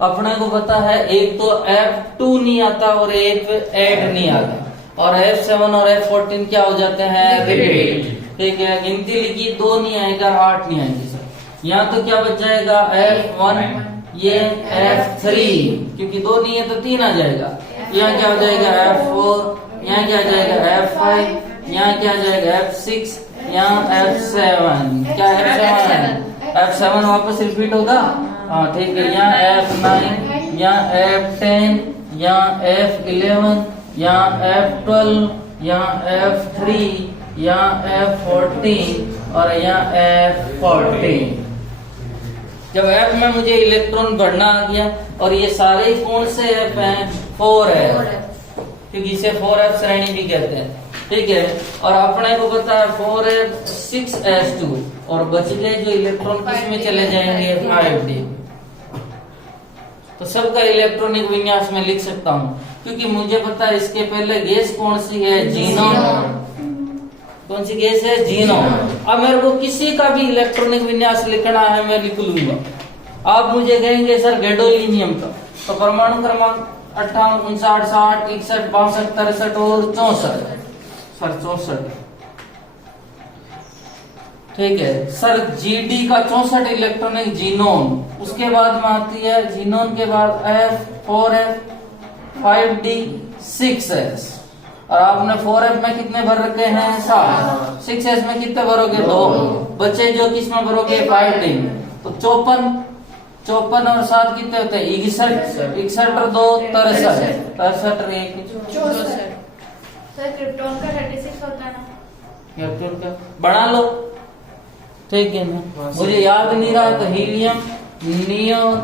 अपने को पता है एक तो F2 नहीं आता और एक 8 नहीं आता, और F7 और F14 क्या हो जाते हैं, रिपीट। ठीक है, गिनती लिखी 2 नहीं आएगा, 8 नहीं आएंगे सर। यहाँ तो क्या बच जाएगा, F1, ये F3, क्योंकि 2 नहीं है तो 3 आ जाएगा। यहाँ क्या हो जाएगा, F4, यहाँ क्या आ जाएगा, F5, यहाँ क्या आ जाएगा, F6, यहाँ F7, क्या F7 वापस रिपीट होगा। हाँ ठीक है, यहाँ F9, यहाँ F10, यहाँ F11, यहाँ F12, यहाँ F3, यहाँ F14 और यहाँ F14। जब F में मुझे इलेक्ट्रॉन बढ़ना आ गया, और ये सारे कौन से F हैं, 4 है, क्योंकि इसे 4F श्रेणी भी कहते हैं। ठीक है, और अपने को पता है 4F 6s2, और बच गए जो इलेक्ट्रॉन किस में चले जाएंगे, 5d। तो सबका इलेक्ट्रॉनिक विन्यास में लिख सकता हूँ, क्योंकि मुझे पता है इसके पहले गैस कौन सी है, जीनोन। कौन सी गैस है, जीनोन। अब मेरे को किसी का भी इलेक्ट्रॉनिक विन्यास लिखना है, मैं लिख लूंगा। आप मुझे कहेंगे सर गैडोलीनियम का, तो परमाणु क्रमांक 58, 59, 60, 61, 62, 63 और 64 सर, 64। ठीक है सर, जीडी का 64 इलेक्ट्रॉनिक, जीनोन। उसके बाद में आती है जीनोन के बाद F, 4F, 5D, 6s, और आपने 4F में कितने भर रखे हैं, 7। 6s में कितने भरोगे, 2। बच्चे जो किस में भरोगे, 5D। तो 54 और 7 कितने होते हैं, 61। 61 और 2 63, 63 और 1 64। सर क्रिप्टॉन का 36 होता है ना, क्रिप्टॉन का बना लो। ठीक है ना, मुझे याद नहीं रहा तो helium, neon,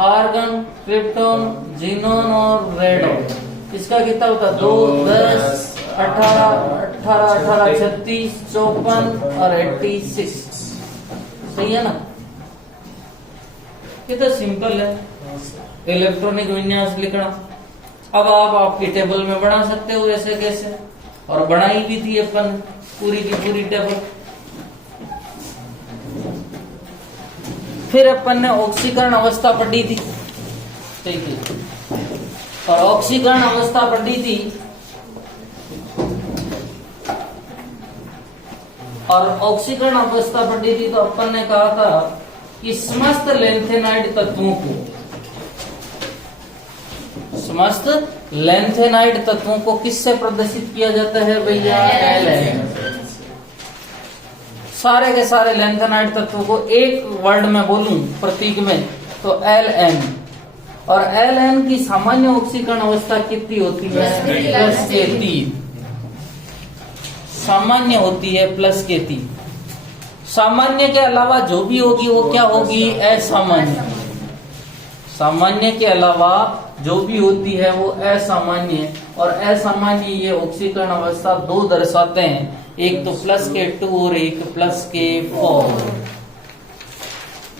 argon, krypton, xenon और रेडॉन। इसका कितना होता है, 2, 10, 18, 18, 18, 36, 54 और 86। सही है ना, ये तो सिंपल है इलेक्ट्रॉनिक विन्यास लिखना। अब आप आपकी टेबल में बना सकते हो ऐसे कैसे, और बनाई भी थी अपन पूरी की पूरी टेबल। फिर अपन ने ऑक्सीकरण अवस्था पढ़ी थी। ठीक है, और ऑक्सीकरण अवस्था पढ़ी थी, और ऑक्सीकरण अवस्था पढ़ी थी तो अपन ने कहा था कि समस्त लेंथेनाइड तत्वों को, समस्त लेंथेनाइड तत्वों को किससे प्रदर्शित किया जाता है भैया, Ln। सारे के सारे लेंथेनाइड तत्वों को एक वर्ड में बोलूं प्रतीक में तो Ln, और Ln की सामान्य ऑक्सीकरण अवस्था कितनी होती है, +K3। सामान्य होती है +K3। सामान्य के अलावा जो भी होगी वो क्या होगी, असामान्य। सामान्य के अलावा जो भी होती है वो असामान्य, और असामान्य ये ऑक्सीकरण अवस्था 2 दर्शाते हैं, एक तो +K2 और एक +K4।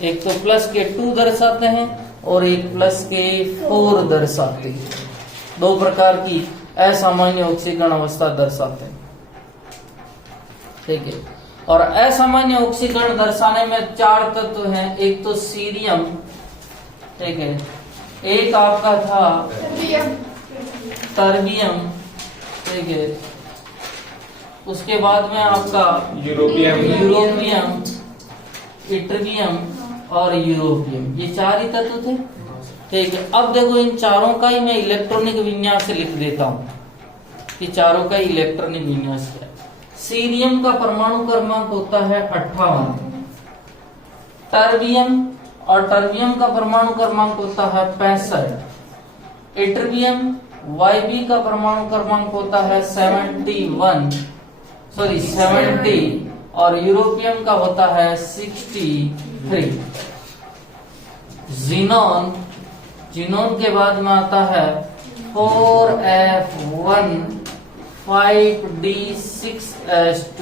एक तो +K2 दर्शाते हैं और एक +K4 दर्शाते हैं। 2 प्रकार की असामान्य ऑक्सीकरण अवस्था दर्शाते हैं। ठीक है, और असामान्य ऑक्सीकरण दर्शाने में 4 तत्व हैं। एक तो सीरियम, ठीक है, एक आपका था टर्बियम, ठीक है, उसके बाद में आपका यूरोपियम, इट्रियम और यूरोपियम, ये 4 ही तत्व थे। ठीक है, अब देखो इन चारों का ही मैं इलेक्ट्रॉनिक विन्यास लिख देता हूं कि चारों का इलेक्ट्रॉनिक विन्यास क्या है। सीरियम का परमाणु क्रमांक होता है 58, टर्बियम और टर्बियम का परमाणु क्रमांक होता है 65, इट्रियम YB का परमाणु क्रमांक होता है 70 और यूरोपियम का होता है 63। जीनोन, जीनोन के बाद में आता है 4F1 5D6S2।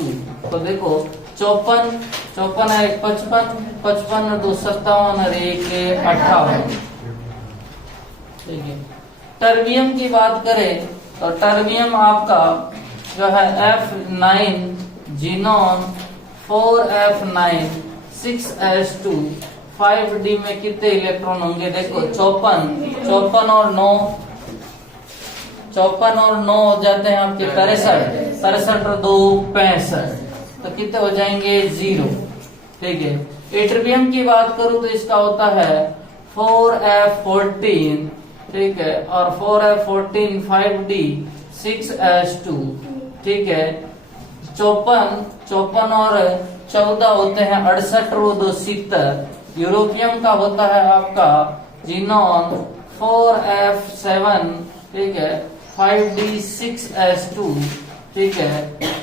तो देखो 54 है 55 और 2 57 और 1 58। ठीक है, टर्बियम की बात करें तो टर्बियम आपका जो है F9 xenon 4F9 6S2 5d में कितने इलेक्ट्रॉन होंगे? देखो 54 और 9 हो जाते हैं आपके 63 और 2 65, तो कितने हो जाएंगे? 0। ठीक है। एट्रिबियम की बात करूं तो इसका होता है 4f14, ठीक है, और 4f14 5d 6s2, ठीक है। 54 और 14 होते हैं 68 और 2 70। यूरोपियम का होता है आपका जीनॉन 4f7, ठीक है, 5d 6s2, ठीक है।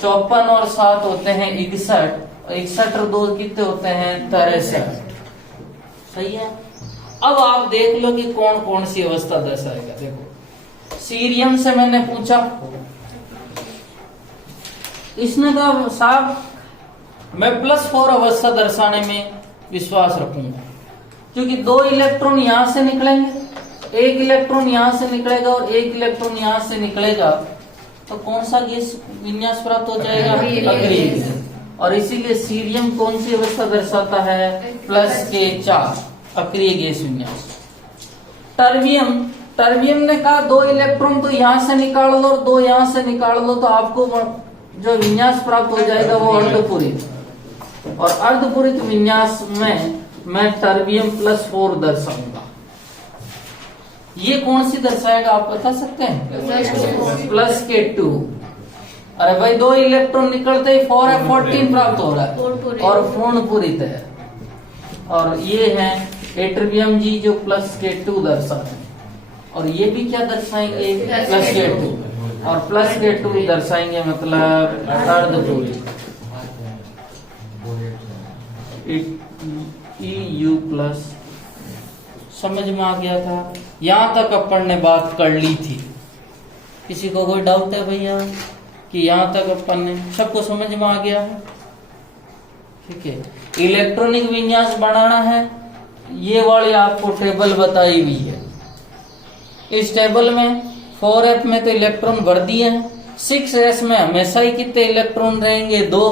54 और 7 होते हैं 61, 61 और 2 कितने होते हैं? 63। सही है। अब आप देख लो कि कौन कौन सी अवस्था दर्शाएगा। देखो सीरियम से मैंने पूछा, इसने कहा साहब मैं +4 अवस्था दर्शाने में विश्वास रखूंगा, क्योंकि 2 इलेक्ट्रॉन यहां से निकलेंगे, 1 इलेक्ट्रॉन यहां से निकलेगा और 1 इलेक्ट्रॉन यहां से निकलेगा, तो कौन सा गैस विन्यास प्राप्त हो जाएगा? अक्रिय गैस। और इसीलिए सीरियम कौन सी अवस्था दर्शाता है? +4 अक्रिय गैस विन्यास। टर्बियम ने कहा 2 इलेक्ट्रॉन तो यहां से निकाल लो और 2 यहां से निकाल लो, तो आपको जो विन्यास प्राप्त हो जाएगा वो अर्धपूरित, और अर्धपूरित विन्यास में मैं टर्बियम +4 दर्शाऊंगा। ये कौन सी दर्शाएगा आप बता सकते हैं? +2। अरे भाई 2 इलेक्ट्रॉन निकलते ही 4f14 प्राप्त हो रहा है और पूर्ण पूरित है। और ये है एट्रिबियम जी जो +2 दर्शाते हैं, और ये भी क्या दर्शाएंगे? +2, और +2 दर्शाएंगे मतलब अर्धपूरित। EU+ समझ में आ गया था? यहां तक अपन ने बात कर ली थी। किसी को कोई डाउट है भैया कि यहां तक अपन ने सबको समझ में आ गया है? ठीक है। इलेक्ट्रॉनिक विन्यास बनाना है, ये वाली आपको टेबल बताई हुई है। इस टेबल में 4f में तो इलेक्ट्रॉन भर दिए हैं, 6s में हमेशा ही कितने इलेक्ट्रॉन रहेंगे? 2,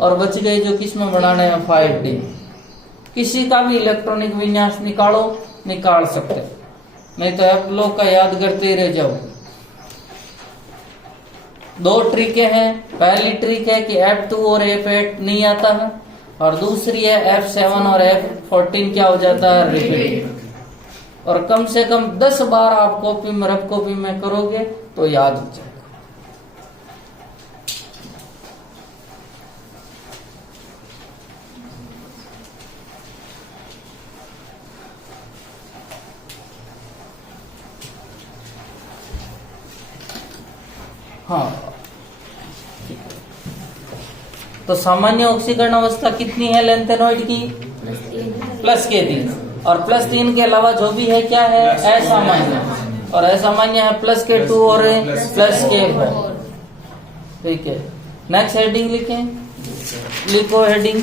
और बच गए जो किसमें बनाने हैं? 5d। किसी का भी इलेक्ट्रॉनिक विन्यास निकाल सकते, नहीं तो आप लोग का याद करते ही रह जाओ। 2 ट्रिकें हैं। पहली ट्रिक है कि F2 और F8 नहीं आता है, और दूसरी है F7 और F14 क्या हो जाता है? रिपीट। और कम से कम 10 बार आप कॉपी में रफ कॉपी में करोगे तो याद हो जाएगा। हाँ, तो सामान्य ऑक्सीकरण अवस्था कितनी है लैंथेनॉइड की? +3, और +3 के अलावा जो भी है क्या है? असामान्य, और असामान्य है +2 और +4। ठीक है। नेक्स्ट हेडिंग लिखें, लिखो हेडिंग।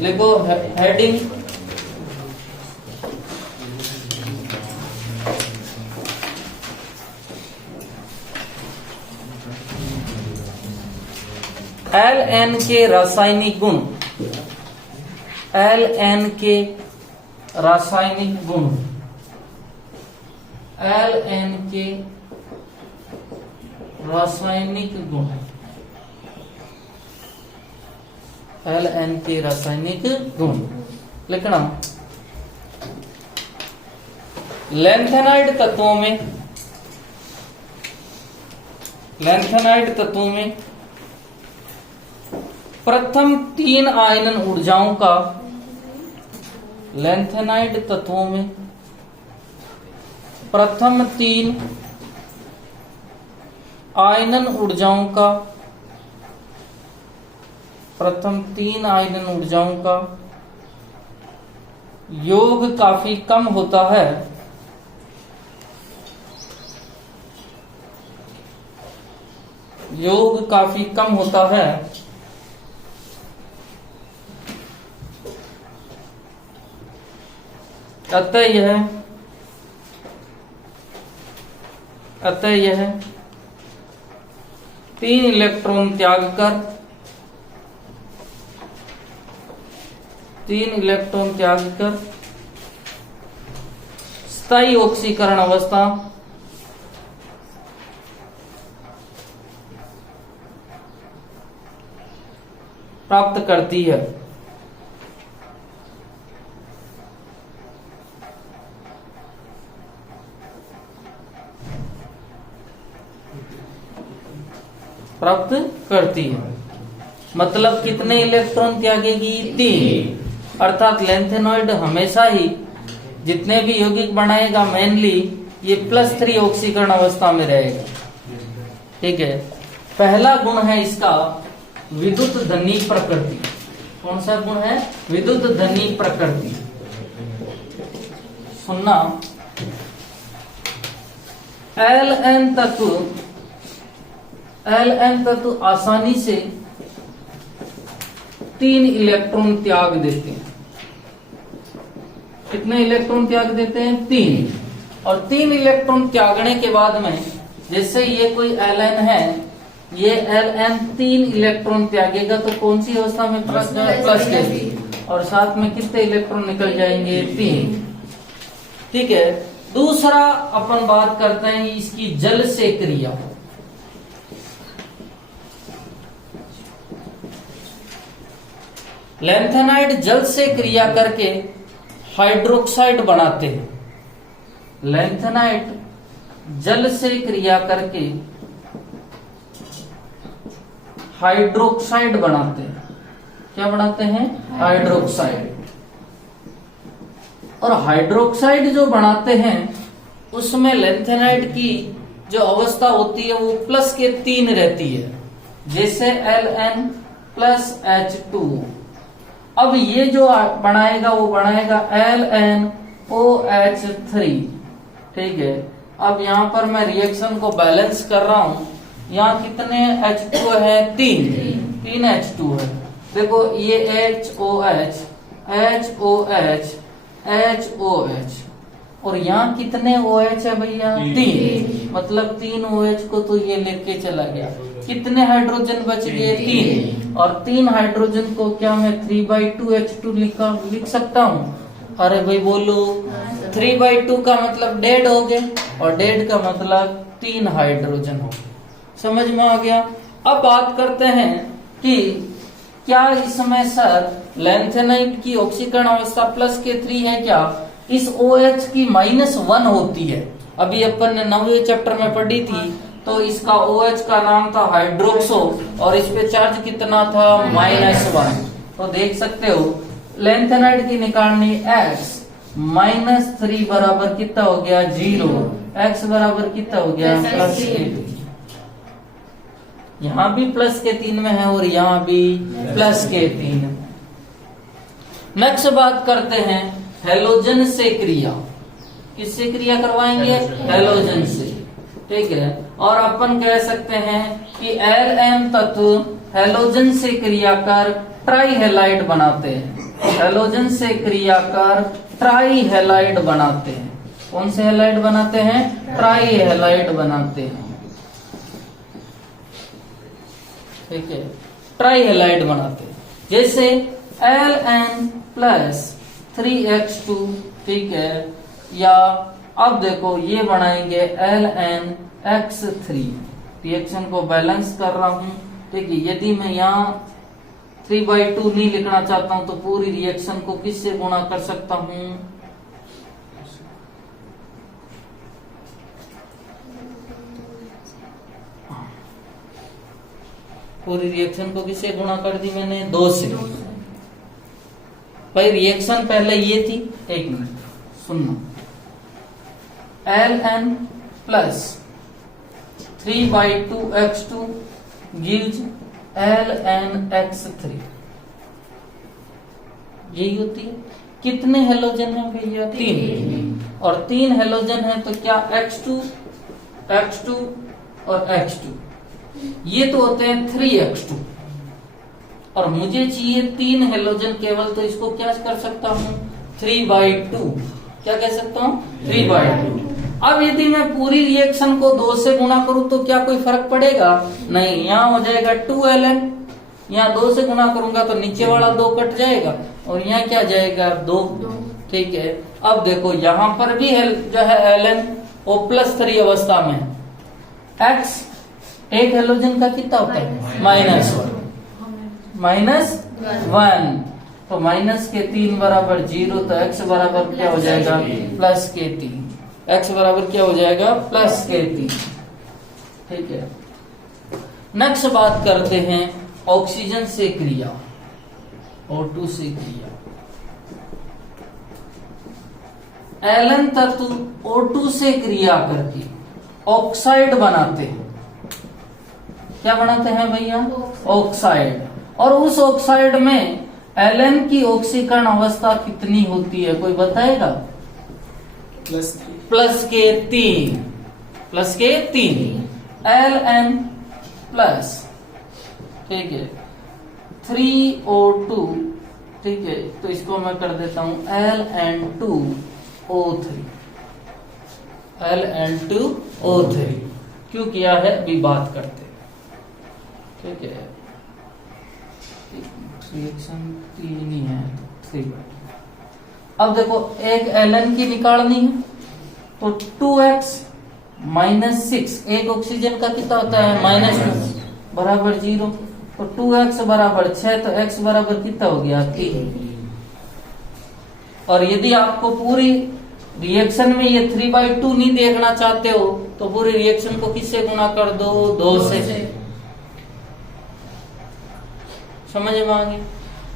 लिखो हेडिंग Ln के रासायनिक गुण, Ln के रासायनिक गुण, Ln के रासायनिक गुण, Ln के रासायनिक गुण लिखना। लैंथेनाइड तत्वों में, लैंथेनाइड तत्वों में प्रथम 3 आयनन ऊर्जाओं का, लैंथेनाइड तत्वों में प्रथम 3 आयनन ऊर्जाओं का, प्रथम 3 आयनन ऊर्जाओं का योग काफी कम होता है, योग काफी कम होता है, अतः यह अतः यह 3 इलेक्ट्रॉन त्याग कर 3 इलेक्ट्रॉन त्याग कर स्थायी ऑक्सीकरण अवस्था प्राप्त करती है। प्राप्त करती है मतलब कितने इलेक्ट्रॉन त्यागेगी? 3। अर्थात लैंथेनॉइड हमेशा ही जितने भी यौगिक बनाएगा मेनली ये +3 ऑक्सीकरण अवस्था में रहेगा। ठीक है। पहला गुण है इसका विद्युत धनी प्रकृति। कौन सा गुण है? विद्युत धनी प्रकृति। सुनना, Ln तत्व आसानी से 3 इलेक्ट्रॉन त्याग देते हैं। कितने इलेक्ट्रॉन त्याग देते हैं? 3। और 3 इलेक्ट्रॉन त्यागने के बाद में जैसे ये कोई Ln है, ये Ln 3 इलेक्ट्रॉन त्यागेगा तो कौन सी अवस्था में? प्लस के। और साथ में कितने इलेक्ट्रॉन निकल जाएंगे? 3। ठीक है। दूसरा अपन बात करते हैं इसकी जल से क्रिया। लैंथेनाइड जल से क्रिया करके हाइड्रोक्साइड बनाते हैं। लैंथेनाइड जल से क्रिया करके हाइड्रोक्साइड बनाते हैं। क्या बनाते हैं? हाइड्रोक्साइड। और हाइड्रोक्साइड जो बनाते हैं उसमें लैंथेनाइड की जो अवस्था होती है वो +3 रहती है, जैसे Ln + H2। अब ये जो बनाएगा वो बनाएगा LnOH3। ठीक है। अब यहाँ पर मैं रिएक्शन को बैलेंस कर रहा हूं। यहाँ कितने H2 है? 3 H2 है। देखो ये HOH HOH HOH और यहाँ कितने OH है भैया? 3। मतलब 3 OH को तो ये लेके चला गया। कितने हाइड्रोजन बच गए? 3। और 3 हाइड्रोजन को क्या मैं 3/2 H2 लिख सकता हूँ? अरे भाई बोलो, 3/2 का मतलब डेड हो गए और डेड का मतलब 3 हाइड्रोजन हो गए। समझ में आ गया? अब बात करते हैं कि क्या इसमें सर लैंथेनाइड की ऑक्सीकरण अवस्था +3 है क्या? इस OH की -1 होती है। अभी अपन ने 9वें चैप्टर में पढ़ी थी। तो इसका OH का नाम था हाइड्रोक्सो और इस पे चार्ज कितना था? -1। तो देख सकते हो लैंथेनाइड की निकालनी X -3 बराबर कितना हो गया? 0। X बराबर कितना हो गया? +3। यहाँ भी +3 में है और यहाँ भी +3। नेक्स्ट बात करते हैं हेलोजन से क्रिया। किससे क्रिया करवाएंगे? हेलोजन से। ठीक है। और अपन कह सकते हैं कि Ln तत्व हेलोजन से क्रिया कर ट्राई हेलाइड बनाते हैं। हेलोजन से क्रिया कर ट्राई हेलाइड बनाते हैं। कौन से हेलाइड बनाते हैं? ट्राई हेलाइड बनाते हैं। ठीक है। ट्राई हेलाइड बनाते हैं। जैसे Ln + 3H2। ठीक है। या अब देखो ये बनाएंगे Ln X3। रिएक्शन को बैलेंस कर रहा हूं। ठीक है। यदि मैं यहाँ 3/2 नहीं लिखना चाहता हूं तो पूरी रिएक्शन को किससे गुणा कर सकता हूं? पूरी रिएक्शन को किससे गुणा कर दी मैंने? 2 से। भाई रिएक्शन पहले ये थी। एक मिनट सुनना। Ln + 3/2H2 gives Ln X3। यही होती है। कितने हेलोजन है भैया? 3। और 3 हेलोजन है तो क्या X2 और X2 ये तो होते हैं 3X2। और मुझे चाहिए 3 हेलोजन केवल, तो इसको क्या कर सकता हूँ? 3/2। क्या कह सकता हूँ? 3/2। अब यदि मैं पूरी रिएक्शन को 2 से गुणा करूं तो क्या कोई फर्क पड़ेगा? नहीं, यहाँ हो जाएगा 2ln, यहाँ 2 से गुणा करूंगा तो नीचे वाला 2 कट जाएगा और यहाँ क्या जाएगा 2। ठीक है, अब देखो यहाँ पर भी जो है ln वो +3 अवस्था में है। x एक हेलोजन का कितना होता है? -1 तो -3 बराबर 0, तो x बराबर क्या हो जाएगा? +3। x बराबर क्या हो जाएगा? +3। ठीक है, नेक्स्ट बात करते हैं ऑक्सीजन से क्रिया, O2 से क्रिया। एलन तत्व O2 से क्रिया करके ऑक्साइड बनाते हैं। क्या बनाते हैं भैया? ऑक्साइड। और उस ऑक्साइड में एलन की ऑक्सीकरण अवस्था कितनी होती है, कोई बताएगा? +3 Ln प्लस, ठीक है, 3O2। ठीक है, तो इसको मैं कर देता हूं Ln2O3 क्यों किया है अभी बात करते हैं। ठीक है, रिएक्शन 3 ही है, 3। अब देखो एक एलन की निकालनी है तो 2x -6, एक ऑक्सीजन का कितना होता है? -2 बराबर 0, तो 2x बराबर 6, तो x बराबर कितना हो गया? 3। और यदि आपको पूरी रिएक्शन में ये 3/2 नहीं देखना चाहते हो तो पूरी रिएक्शन को किससे गुणा कर दो? 2 से। समझ में आ गई?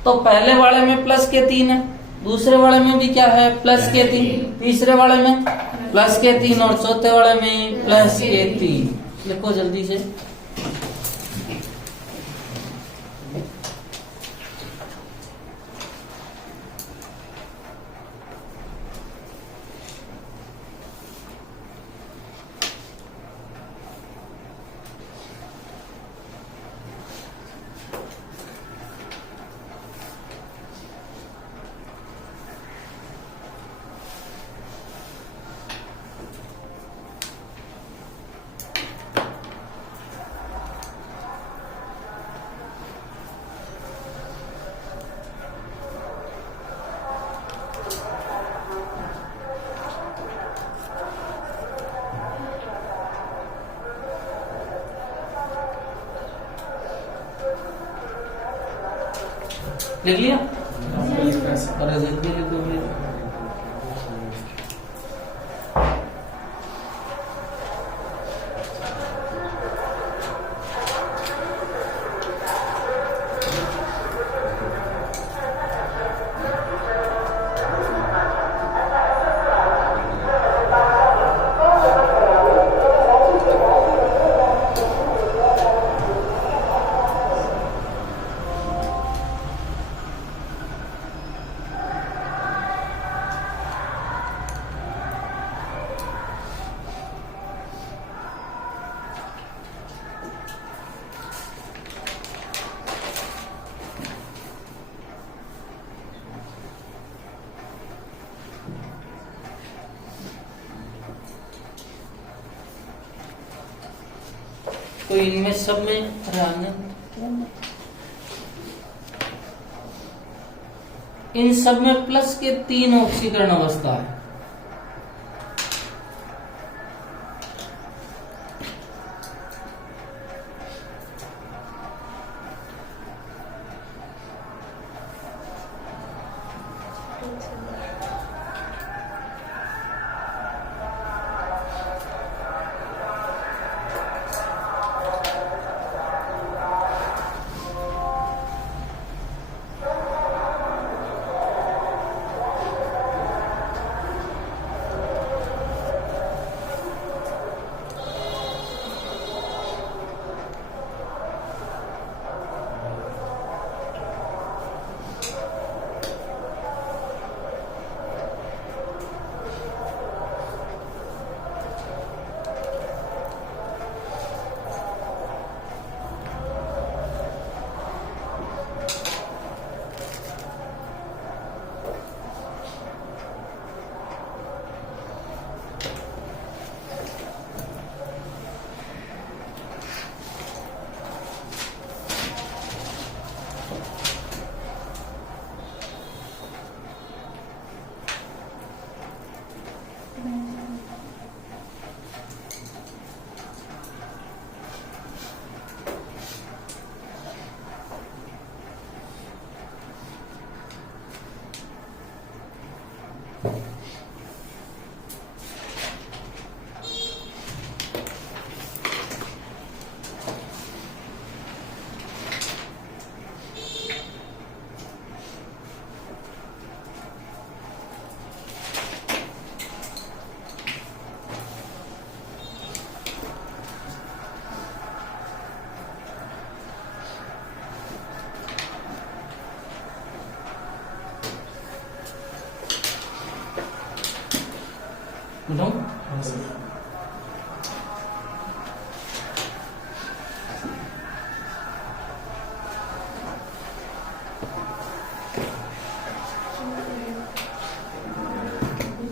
तो पहले वाले में +3 है, दूसरे वाले में भी क्या है? +3, तीसरे वाले में +3 और चौथे वाले में +3। लिखो जल्दी से। लिख लिया? अरे जल्दी लिखो भैया। तो इनमें सब में इन सब में +3 ऑक्सीकरण अवस्था है।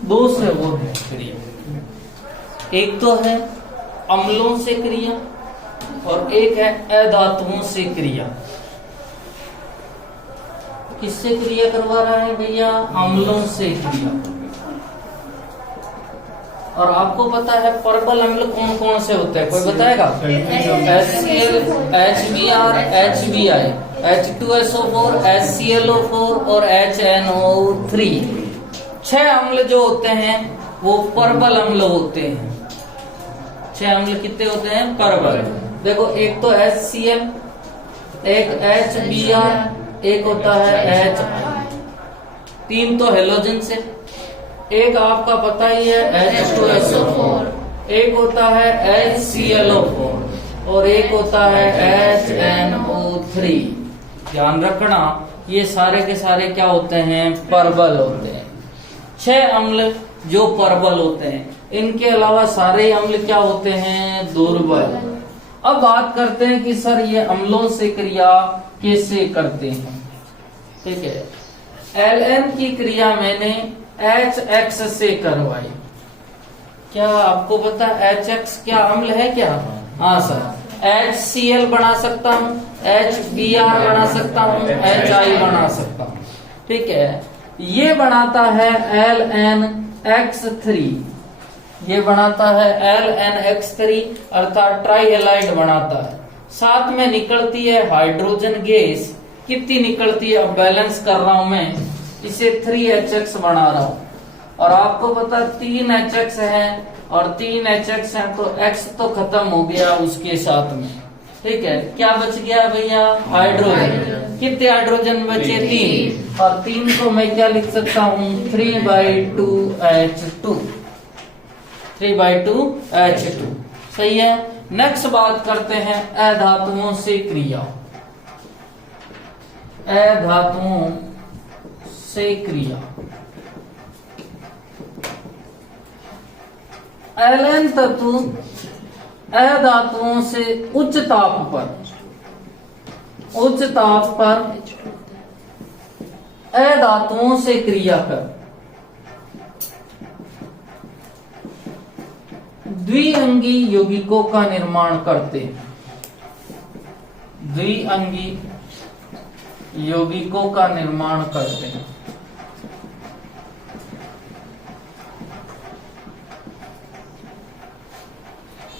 दो से वो है क्रिया। एक तो है अम्लों से क्रिया और एक है अधातुओं से क्रिया। किससे क्रिया करवा रहा है भैया? अम्लों से क्रिया। और आपको पता है परबल अम्ल कौन कौन से होते हैं, कोई बताएगा? HCl, HBr, HBI, H2SO4, HClO4 और HNO3। 6 अम्ल जो होते हैं वो परबल अम्ल होते हैं। 6 अम्ल कितने होते हैं? परबल। देखो एक तो HCl, एक HBr, एक होता है HI, 3 तो हेलोजन से, एक आपका पता ही है H2SO4, एक होता है HClO4 और एक होता है HNO3। ध्यान रखना ये सारे के सारे क्या होते हैं? परबल होते हैं। 6 अम्ल जो परबल होते हैं, इनके अलावा सारे अम्ल क्या होते हैं? दुर्बल। अब बात करते हैं कि सर ये अम्लों से क्रिया कैसे करते हैं। ठीक है, Ln की क्रिया मैंने HX से करवाई। क्या आपको पता है HX क्या अम्ल है क्या? हाँ सर। HCl बना सकता हूँ, HBr बना सकता हूँ, HI बना सकता हूँ। ठीक है, ये बनाता है LnX3, ये बनाता है LnX3 अर्थात ट्राइहेलाइड बनाता है। साथ में निकलती है हाइड्रोजन गैस। कितनी निकलती है? अब बैलेंस कर रहा हूं मैं, इसे 3HX बना रहा हूं। और आपको पता 3HX है और 3HX है तो X तो खत्म हो गया उसके साथ में। ठीक है, क्या बच गया भैया? हाइड्रोजन। कितने हाइड्रोजन बचे? 3। और 3 को मैं क्या लिख सकता हूँ? 3/2H2। 3/2H2 सही है। नेक्स्ट बात करते हैं अधातुओं से क्रिया। अधातुओं से क्रिया। Ln तत्व अधातुओं से उच्च ताप पर अधातुओं से क्रिया कर द्विअंगी यौगिकों का निर्माण करते हैं। द्विअंगी यौगिकों का निर्माण करते हैं।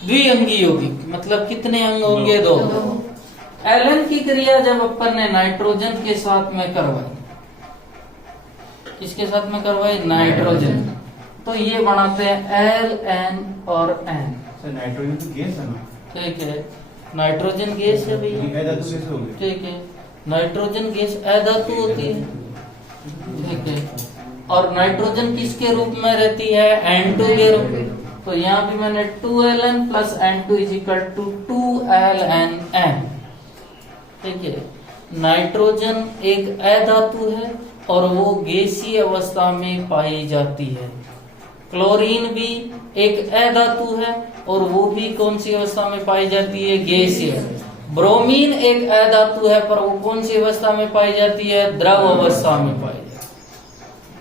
द्विअंगी यौगिक मतलब कितने अंग होंगे? 2। Ln की क्रिया जब अपन ने नाइट्रोजन के साथ में करवाई, किसके साथ में करवाई? नाइट्रोजन। तो ये बनाते हैं Ln और N। नाइट्रोजन तो गैस है ना? ठीक है, नाइट्रोजन गैस है भैया। ठीक है, नाइट्रोजन गैस अधातु होती है। ठीक है, और नाइट्रोजन किसके रूप में रहती है? N2 के रूप। तो यहाँ भी मैंने 2Ln प्लस N2 = 2LnN। ठीक है, नाइट्रोजन एक अधातु है और वो गैसीय अवस्था में पाई जाती है। क्लोरीन भी एक अधातु है और वो भी कौन सी अवस्था में पाई जाती है? गैसीय। ब्रोमीन एक अधातु है पर वो कौन सी अवस्था में पाई जाती है? द्रव अवस्था में पाई जाती है।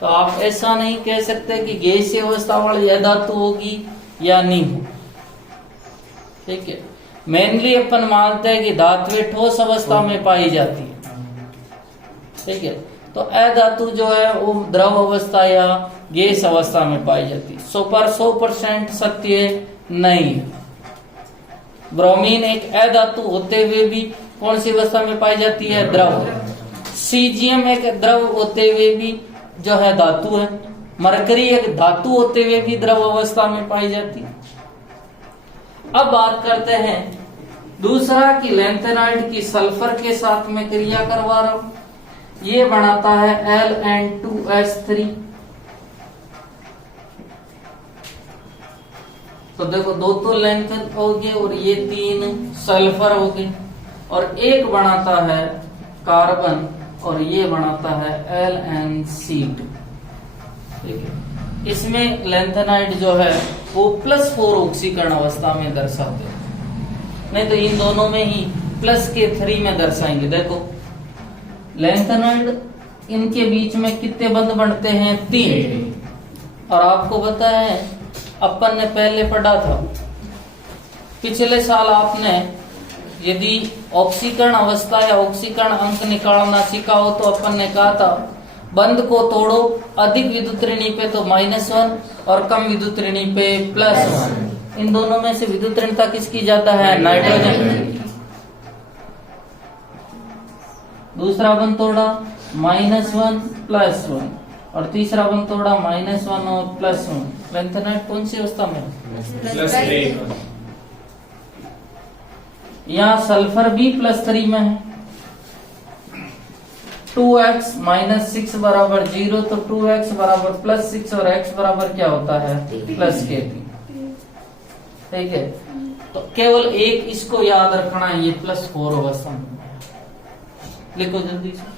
तो आप ऐसा नहीं कह सकते कि गैसीय अवस्था वाली अधातु होगी या नहीं हो। ठीक है, मेनली अपन मानते हैं कि धातुएं ठोस अवस्था में पाई जाती है। ठीक है, तो अधातु जो है वो द्रव अवस्था या गैस अवस्था में पाई जाती है। 100% सत्य नहीं है। ब्रोमीन एक अधातु होते हुए भी कौन सी अवस्था में पाई जाती है? द्रव। सीजियम एक द्रव होते हुए भी जो है धातु है। मरकरी एक धातु होते हुए भी द्रव अवस्था में पाई जाती है। अब बात करते हैं दूसरा कि लैंथेनाइड की सल्फर के साथ में क्रिया करवा रहा हूं। ये बनाता है Ln2S3। तो देखो 2 तो लैंथेन हो गए और ये 3 सल्फर हो गए और एक बनाता है कार्बन और ये बनाता है LnC2। ठीक है, इसमें लैंथेनाइड जो है वो +4 ऑक्सीकरण अवस्था में दर्शाते हैं। नहीं तो इन दोनों में ही +3 में दर्शाएंगे। देखो लैंथेनाइड इनके बीच में कितने बंध बनते हैं? 3। और आपको पता है अपन ने पहले पढ़ा था, पिछले साल आपने यदि ऑक्सीकरण अवस्था या ऑक्सीकरण अंक निकालना सीखा हो तो अपन ने कहा था बंध को तोड़ो, अधिक विद्युत ऋणी पे तो -1 और कम विद्युत ऋणी पे +1। इन दोनों में से विद्युत ऋणता किसकी ज्यादा है? नाइट्रोजन। दूसरा बंध तोड़ा -1 +1 और तीसरा बंध तोड़ा -1 और +1। लेंथेनाइड कौन सी अवस्था में? +3। यहाँ सल्फर भी +3 में है। 2x - 6 बराबर 0, तो 2x बराबर +6 और x बराबर क्या होता है? +kp। ठीक है, तो केवल एक इसको याद रखना है, ये +4 अवस्था में। लिखो जल्दी से।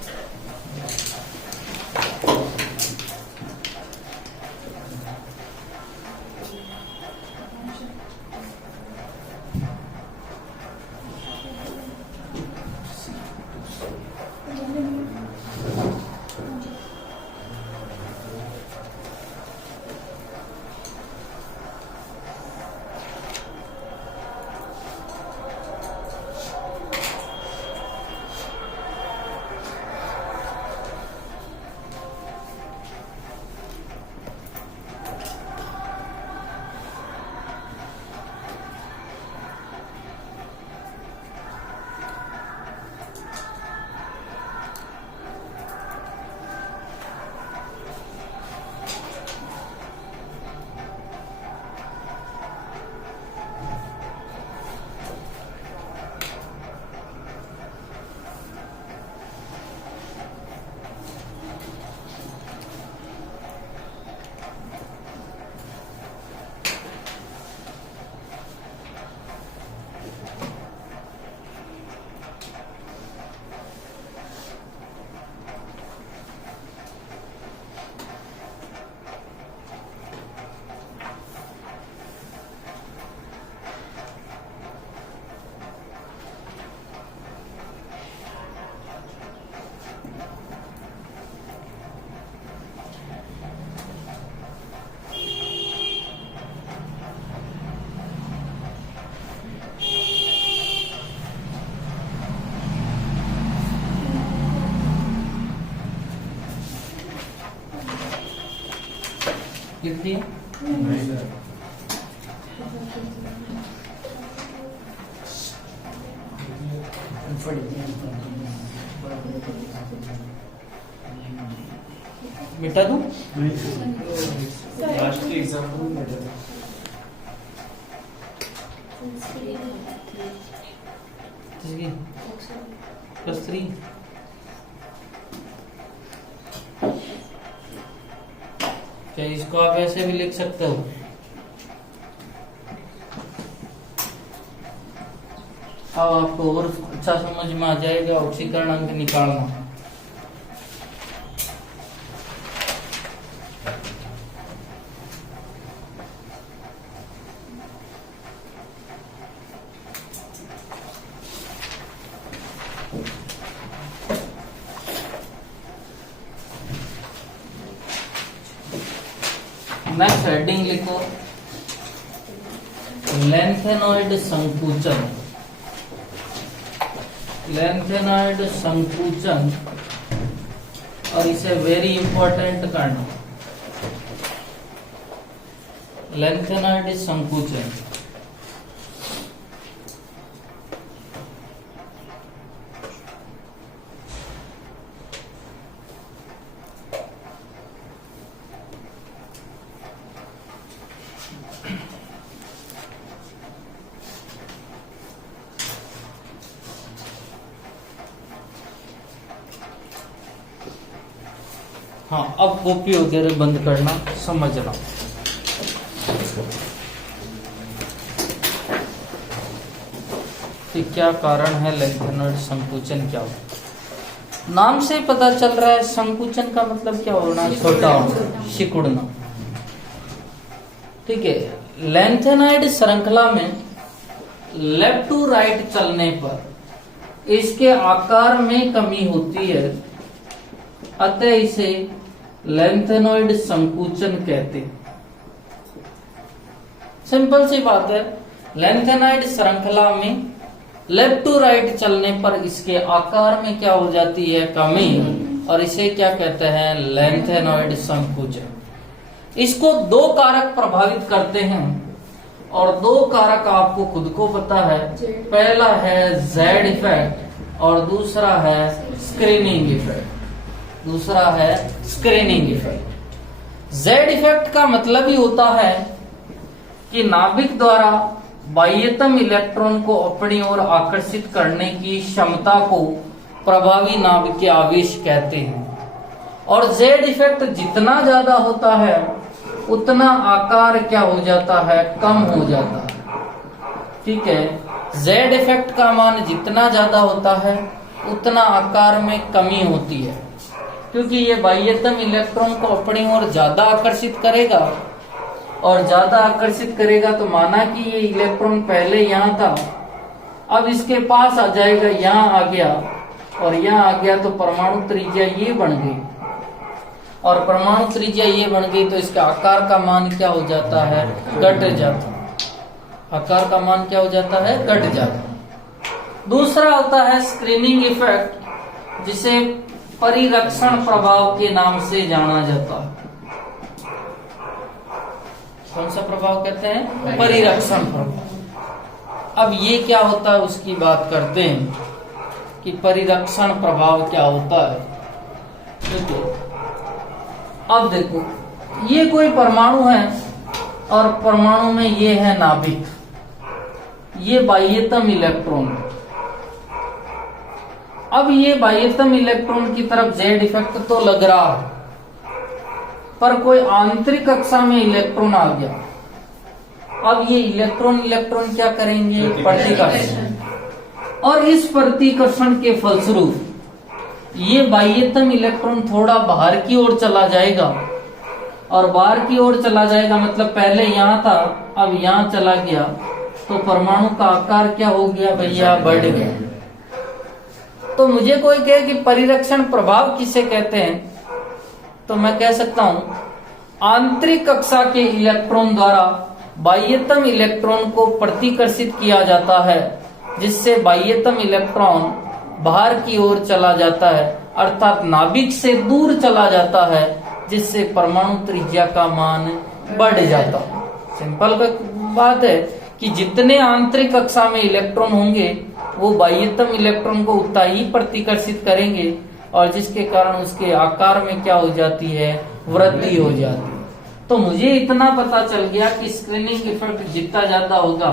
लिख दिया। मिटा दूं? लास्ट के एग्जाम्पल में +3। क्या इसको आप ऐसे भी लिख सकते हो? अब आपको और अच्छा समझ में आ जाएगा ऑक्सीकरण अंक निकालना। नेक्स्ट हेडिंग लिखो, लेंथेनॉइड संकुचन। लेंथेनॉइड संकुचन, और इसे वेरी इंपॉर्टेंट करना, लेंथेनॉइड संकुचन। हाँ, अब कॉपी वगैरह बंद करना, समझना। कि क्या कारण है लेंथेनॉइड संकुचन क्या हो। नाम से पता चल रहा है संकुचन का मतलब क्या होना, छोटा होना, सिकुड़ना। ठीक है, लेंथेनॉइड श्रृंखला में लेफ्ट टू राइट चलने पर इसके आकार में कमी होती है, अतः इसे लेंथेनॉइड संकुचन कहते हैं। सिंपल सी बात है। लेंथेनाइड श्रृंखला में लेफ्ट टू राइट चलने पर इसके आकार में क्या हो जाती है, कमी, और इसे क्या कहते हैं, लेंथेनॉइड संकुचन। इसको दो कारक प्रभावित करते हैं और दो कारक आपको खुद को पता है। पहला है जेड इफेक्ट और दूसरा है स्क्रीनिंग इफेक्ट। दूसरा है स्क्रीनिंग इफेक्ट। जेड इफेक्ट का मतलब ही होता है कि नाभिक द्वारा बाह्यतम इलेक्ट्रॉन को अपनी ओर आकर्षित करने की क्षमता को प्रभावी नाभिकीय आवेश कहते हैं। और जेड इफेक्ट जितना ज्यादा होता है उतना आकार क्या हो जाता है, कम हो जाता है। ठीक है, जेड इफेक्ट का मान जितना ज्यादा होता है उतना आकार में कमी होती है, क्योंकि ये बाह्यतम इलेक्ट्रॉन को अपनी ओर ज्यादा आकर्षित करेगा और ज्यादा आकर्षित करेगा तो माना कि ये इलेक्ट्रॉन पहले यहाँ था, अब इसके पास आ जाएगा, यहाँ आ गया और यहाँ आ गया तो परमाणु त्रिज्या ये बन गई, और परमाणु त्रिज्या ये बन गई तो इसका आकार का मान क्या हो जाता है, घट जाता है। आकार का मान क्या हो जाता है, घट जाता है। दूसरा होता है स्क्रीनिंग इफेक्ट, जिसे परिरक्षण प्रभाव के नाम से जाना जाता है। कौन सा प्रभाव कहते हैं, परिरक्षण प्रभाव। अब ये क्या होता है उसकी बात करते हैं कि परिरक्षण प्रभाव क्या होता है। देखो, अब देखो, ये कोई परमाणु है और परमाणु में ये है नाभिक, ये बाह्यतम इलेक्ट्रॉन। अब ये बाह्यतम इलेक्ट्रॉन की तरफ जेड इफेक्ट तो लग रहा है, पर कोई आंतरिक कक्षा में इलेक्ट्रॉन आ गया। अब ये इलेक्ट्रॉन क्या करेंगे, प्रतिकर्षण, और इस प्रतिकर्षण के फलस्वरूप ये बाह्यतम इलेक्ट्रॉन थोड़ा बाहर की ओर चला जाएगा, और बाहर की ओर चला जाएगा मतलब पहले यहाँ था अब यहाँ चला गया, तो परमाणु का आकार क्या हो गया भैया, बढ़ गया। तो मुझे कोई कहे कि परिरक्षण प्रभाव किसे कहते हैं, तो मैं कह सकता हूं आंतरिक कक्षा के इलेक्ट्रॉन द्वारा बाह्यतम इलेक्ट्रॉन को प्रतिकर्षित किया जाता है, जिससे बाह्यतम इलेक्ट्रॉन बाहर की ओर चला जाता है, अर्थात नाभिक से दूर चला जाता है, जिससे परमाणु त्रिज्या का मान बढ़ जाता है। सिंपल बात है कि जितने आंतरिक कक्षा में इलेक्ट्रॉन होंगे वो बाह्यतम इलेक्ट्रॉन को उतना ही प्रतिकर्षित करेंगे, और जिसके कारण उसके आकार में क्या हो जाती है, वृद्धि हो जाती है। तो मुझे इतना पता चल गया कि स्क्रीनिंग इफेक्ट जितना ज्यादा होगा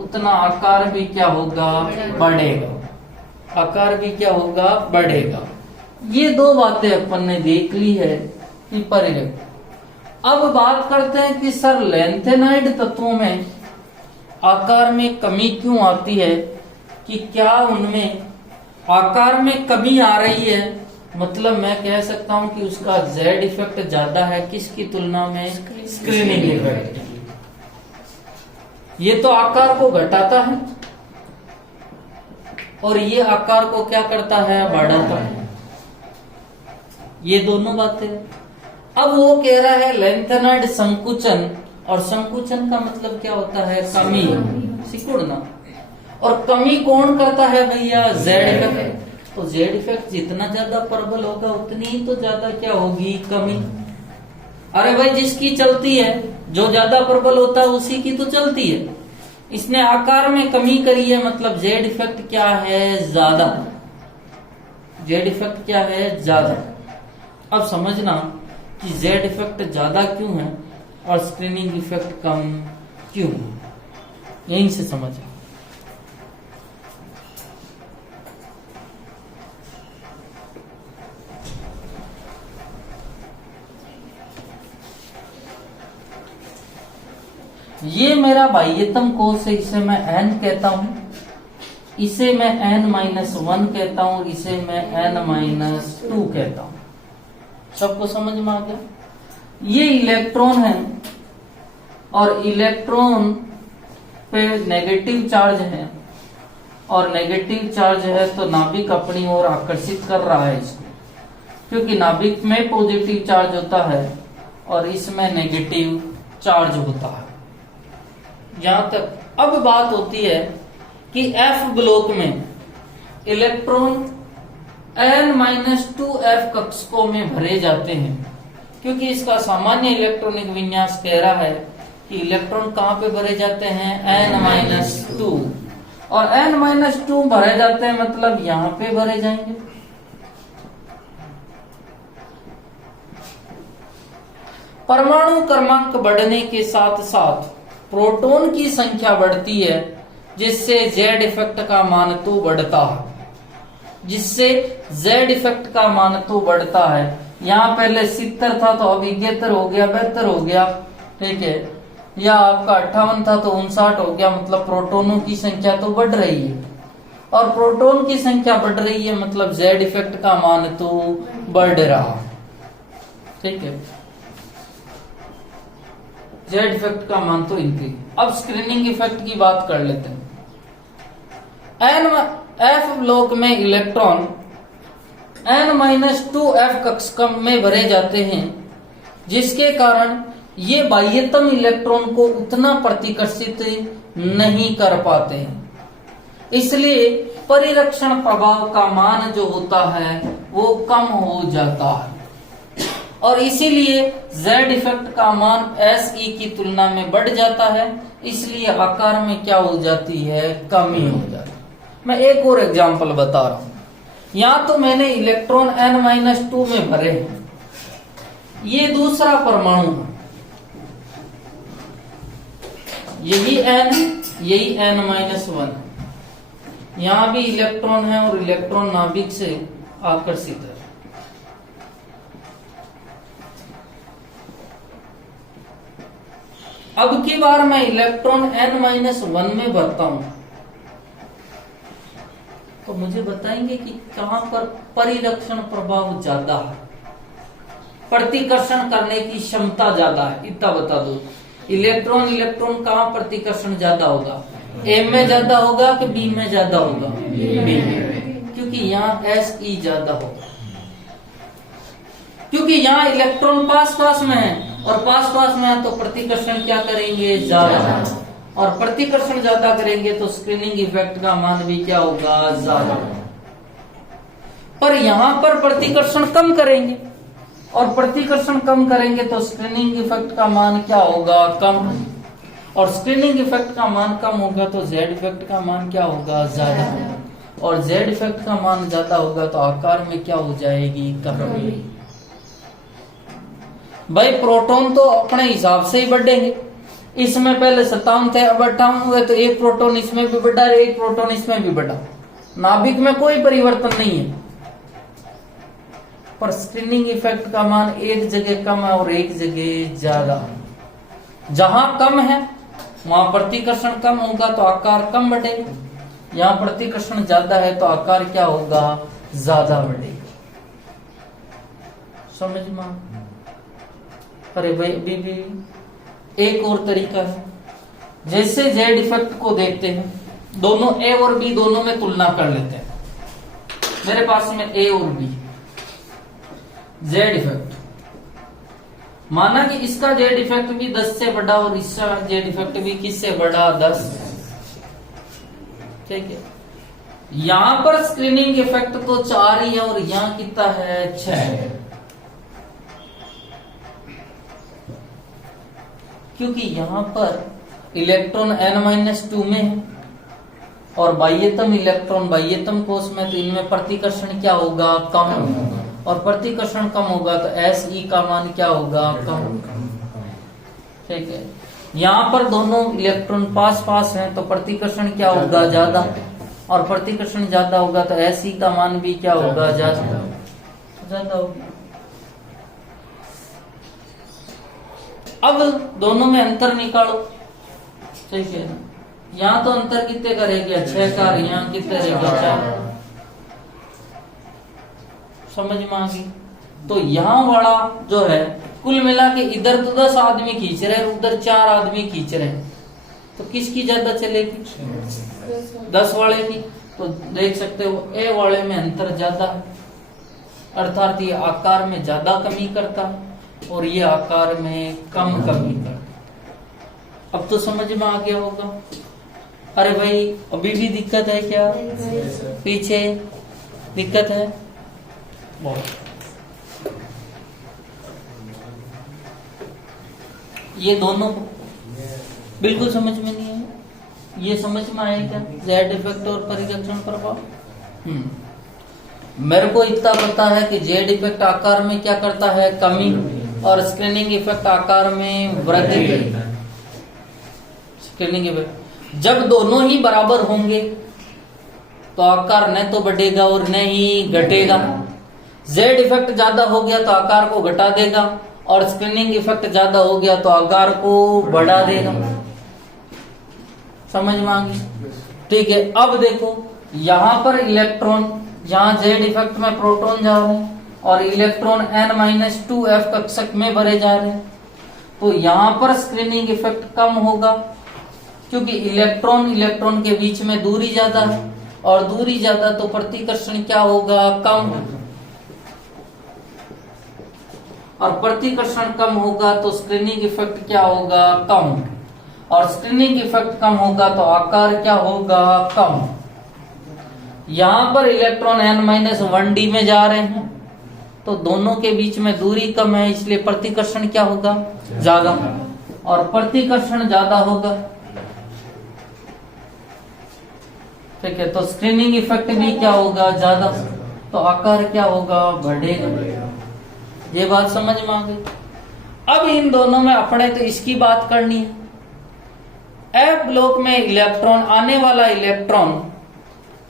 उतना आकार भी क्या होगा, बढ़ेगा। आकार भी क्या होगा, बढ़ेगा। ये दो बातें अपन ने देख ली है कि परिरक्षण। अब बात करते हैं कि सर लेंथेनाइड तत्वों में आकार में कमी क्यों आती है, कि क्या उनमें आकार में कमी आ रही है। मतलब मैं कह सकता हूं कि उसका जेड इफेक्ट ज्यादा है किसकी तुलना में, स्क्रीनिंग इफेक्ट। ये तो आकार को घटाता है और ये आकार को क्या करता है, बढ़ाता है। ये दोनों बातें। अब वो कह रहा है लेंथेनाइड संकुचन, और संकुचन का मतलब क्या होता है, कमी, सिकुड़ना। और कमी कौन करता है भैया, जेड इफेक्ट। तो जेड इफेक्ट जितना ज्यादा प्रबल होगा उतनी ही तो ज्यादा क्या होगी, कमी। अरे भाई जिसकी चलती है, जो ज्यादा प्रबल होता है उसी की तो चलती है। इसने आकार में कमी करी है, मतलब जेड इफेक्ट क्या है, ज्यादा। जेड इफेक्ट क्या है, ज्यादा। अब समझना कि जेड इफेक्ट ज्यादा क्यों है और स्क्रीनिंग इफेक्ट कम क्यों, यहीं से समझना। ये मेरा बाह्यतम कोश है, इसे मैं n कहता हूं, इसे मैं n-1 कहता हूं, इसे मैं n-2 कहता हूं। सबको समझ में आ गया। ये इलेक्ट्रॉन है और इलेक्ट्रॉन पे नेगेटिव चार्ज है, और नेगेटिव चार्ज है तो नाभिक अपनी ओर आकर्षित कर रहा है इसको, क्योंकि नाभिक में पॉजिटिव चार्ज होता है और इसमें नेगेटिव चार्ज होता है। यहां तक। अब बात होती है कि एफ ब्लॉक में इलेक्ट्रॉन n-2f कक्षकों में भरे जाते हैं, क्योंकि इसका सामान्य इलेक्ट्रॉनिक विन्यास कह रहा है कि इलेक्ट्रॉन कहां पे भरे जाते हैं, n-2, और n-2 भरे जाते हैं मतलब यहां पे भरे जाएंगे। परमाणु क्रमांक बढ़ने के साथ साथ प्रोटॉन की संख्या बढ़ती है, जिससे जेड इफेक्ट का मान तो बढ़ता है, जिससे जेड इफेक्ट का मान तो बढ़ता है। यहाँ पहले 70 था तो अब 71 हो गया, 72 हो गया, ठीक है, या आपका 58 था तो 59 हो गया, मतलब प्रोटॉनों की संख्या तो बढ़ रही है, और प्रोटॉन की संख्या बढ़ रही है मतलब जेड इफेक्ट का मान तो बढ़ रहा, ठीक है, जेड इफेक्ट का मान तो इंक्रीज। अब स्क्रीनिंग इफेक्ट की बात कर लेते हैं। एफ ब्लॉक में इलेक्ट्रॉन n-2f कक्षक में भरे जाते हैं, जिसके कारण ये बाह्यतम इलेक्ट्रॉन को उतना प्रतिकर्षित नहीं कर पाते हैं, इसलिए परिरक्षण प्रभाव का मान जो होता है वो कम हो जाता है, और इसीलिए Z इफेक्ट का मान SE की तुलना में बढ़ जाता है, इसलिए आकार में क्या हो जाती है, कमी हो जाती है। मैं एक और एग्जांपल बता रहा हूं। यहां तो मैंने इलेक्ट्रॉन n-2 में भरे हैं, ये दूसरा परमाणु है, यही n, यही n-1, यहां भी इलेक्ट्रॉन है और इलेक्ट्रॉन नाभिक से आकर्षित है। अब की बार मैं इलेक्ट्रॉन n-1 में भरता हूं, तो मुझे बताएंगे कि कहां पर परिरक्षण प्रभाव ज्यादा है, प्रतिकर्षण करने की क्षमता ज्यादा है, इतना बता दो। इलेक्ट्रॉन कहां प्रतिकर्षण ज्यादा होगा, ए में ज्यादा होगा कि बी में ज्यादा होगा, बी में, क्योंकि यहाँ SE ज्यादा होगा, क्योंकि यहाँ इलेक्ट्रॉन पास पास में है, और पास पास में है तो प्रतिकर्षण क्या करेंगे, ज्यादा, और प्रतिकर्षण ज्यादा करेंगे तो स्क्रीनिंग इफेक्ट का मान भी क्या होगा, ज्यादा। पर यहां पर प्रतिकर्षण कम करेंगे, और प्रतिकर्षण कम करेंगे तो स्क्रीनिंग इफेक्ट का मान क्या होगा, कम, और स्क्रीनिंग इफेक्ट का मान कम होगा तो जेड इफेक्ट का मान क्या होगा, ज्यादा, और जेड इफेक्ट का मान ज्यादा होगा तो आकार में क्या हो जाएगी, कमी। भाई प्रोटॉन तो अपने हिसाब से ही बढ़ेंगे, इसमें पहले 57 थे अब 58 हुए, तो एक प्रोटॉन इसमें भी बढ़ा, एक प्रोटॉन इसमें भी बढ़ा, नाभिक में कोई परिवर्तन नहीं है, पर स्क्रीनिंग इफेक्ट का मान एक जगह कम है और एक जगह ज्यादा। जहां कम है वहां प्रतिकर्षण कम होगा तो आकार कम बढ़ेगा, यहाँ प्रतिकर्षण ज्यादा है तो आकार क्या होगा, ज्यादा बढ़ेगा। समझ में? अरे भाई अभी भी एक और तरीका है, जैसे जेड इफेक्ट को देखते हैं, दोनों ए और बी दोनों में तुलना कर लेते हैं। मेरे पास में ए और बी, जेड इफेक्ट, माना कि इसका जेड इफेक्ट भी 10 से बड़ा और इसका जेड इफेक्ट भी किससे बड़ा, 10, ठीक है। यहां पर स्क्रीनिंग इफेक्ट तो 4 ही है और यहां कितना है, 6, क्योंकि यहां पर इलेक्ट्रॉन n-2 में है और बाह्यतम इलेक्ट्रॉन बाह्यतम कोश में, तो इनमें प्रतिकर्षण क्या होगा, कम होगा, और प्रतिकर्षण कम होगा तो SE का मान क्या होगा, कम, ठीक है। यहाँ पर दोनों इलेक्ट्रॉन पास पास हैं तो प्रतिकर्षण क्या होगा, ज्यादा, और प्रतिकर्षण ज्यादा होगा तो SE का मान भी क्या होगा, ज्यादा होगा। अब दोनों में अंतर निकालो, ठीक है। यहाँ तो अंतर कितने का रह गया, 6 का, यहाँ कितने रह गया, 4, समझ में आ गई। तो यहाँ वाला जो है कुल मिला के इधर तो 10 आदमी खींच रहे हैं, उधर 4 आदमी खींच रहे हैं, तो किसकी ज्यादा चलेगी, 10 वाले की। तो देख सकते हो ए वाले में अंतर ज्यादा है, अर्थात ये आकार में ज्यादा कमी करता है और ये आकार में कम कमी करता है। अब तो समझ में आ गया होगा। अरे भाई अभी भी दिक्कत है क्या? पीछे दिक्कत है बहुत। ये दोनों बिल्कुल समझ में नहीं है। ये समझ में आया क्या? जेड इफेक्ट और परिकर्षण प्रभाव। मेरे को इतना पता है कि जेड इफेक्ट आकार में क्या करता है? कमी, और स्क्रीनिंग इफेक्ट आकार में वृद्धि। स्क्रीनिंग इफेक्ट जब दोनों ही बराबर होंगे तो आकार न तो बढ़ेगा और न ही घटेगा। जेड इफेक्ट ज्यादा हो गया तो आकार को घटा देगा, और स्क्रीनिंग इफेक्ट ज्यादा हो गया तो आकार को बढ़ा देगा। समझ में आ गई? ठीक है। अब देखो यहां पर इलेक्ट्रॉन, जहां जेड इफेक्ट में प्रोटॉन जा रहे हैं और इलेक्ट्रॉन n-2f कक्षक में भरे जा रहे हैं, तो यहां पर स्क्रीनिंग इफेक्ट कम होगा, क्योंकि इलेक्ट्रॉन के बीच में दूरी ज्यादा है, और दूरी ज्यादा तो प्रतिकर्षण क्या होगा? कम। और प्रतिकर्षण कम होगा तो स्क्रीनिंग इफेक्ट क्या होगा? कम। और स्क्रीनिंग इफेक्ट कम होगा तो आकार क्या होगा? कम। यहां पर इलेक्ट्रॉन n-1d में जा रहे हैं तो दोनों के बीच में दूरी कम है, इसलिए प्रतिकर्षण क्या होगा? ज्यादा। और प्रतिकर्षण ज्यादा होगा, ठीक है, तो स्क्रीनिंग इफेक्ट भी क्या होगा? ज्यादा। तो आकार क्या होगा? बढ़ेगा। ये बात समझ में आ गई। अब इन दोनों में अपने तो इसकी बात करनी है। एफ ब्लॉक में इलेक्ट्रॉन, आने वाला इलेक्ट्रॉन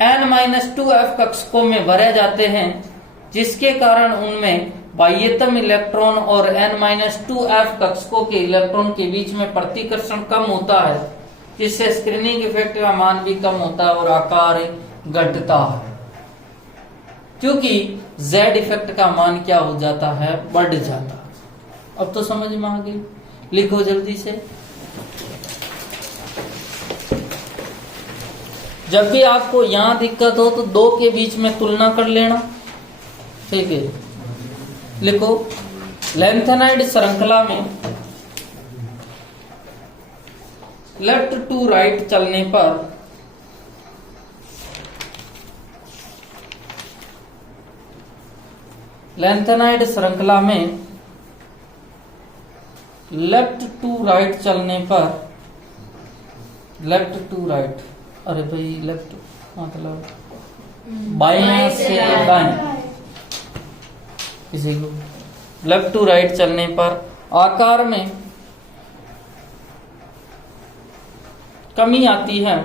n-2f कक्षकों में भरे जाते हैं, जिसके कारण उनमें बाह्यतम इलेक्ट्रॉन और n-2f कक्षकों के इलेक्ट्रॉन के बीच में प्रतिकर्षण कम होता है, जिससे स्क्रीनिंग इफेक्ट का मान भी कम होता है और आकार घटता है, क्योंकि जेड इफेक्ट का मान क्या हो जाता है? बढ़ जाता है। अब तो समझ में आ गई। लिखो जल्दी से। जब भी आपको यहां दिक्कत हो तो दो के बीच में तुलना कर लेना, ठीक है। लिखो, लैंथेनाइड श्रृंखला में लेफ्ट टू राइट चलने पर लैंथेनाइड श्रृंखला में लेफ्ट टू राइट चलने पर, लेफ्ट टू राइट, अरे भाई लेफ्ट मतलब बाएं से दाएं, इसी को लेफ्ट टू राइट चलने पर आकार में कमी आती है,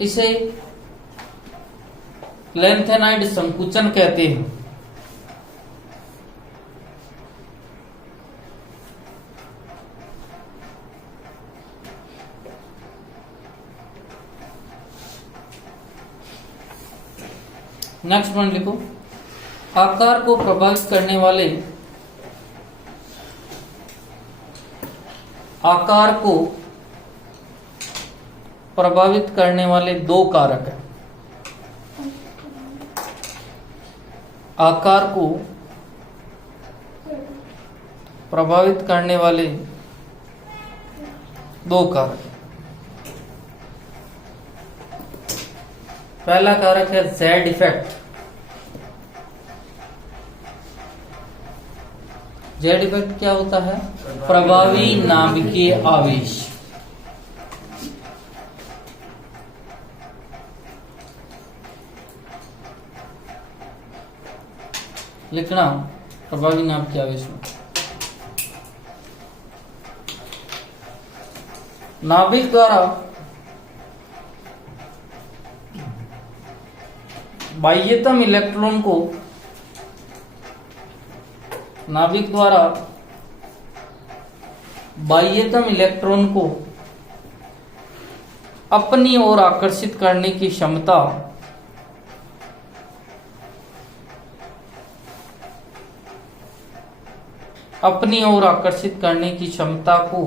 इसे लैंथेनाइड संकुचन कहते हैं। नेक्स्ट पॉइंट लिखो, आकार को प्रभावित करने वाले, आकार को प्रभावित करने वाले दो कारक हैं। आकार को प्रभावित करने वाले दो कारक। पहला कारक है जेड इफेक्ट। जेड इफेक्ट क्या होता है? प्रभावी नाभिकीय आवेश। लिखना प्रभावी नाभिकीय आवेश में नाभिक द्वारा बाह्यतम इलेक्ट्रॉन को, नाभिक द्वारा बाह्यतम इलेक्ट्रॉन को अपनी ओर आकर्षित करने की क्षमता अपनी ओर आकर्षित करने की क्षमता को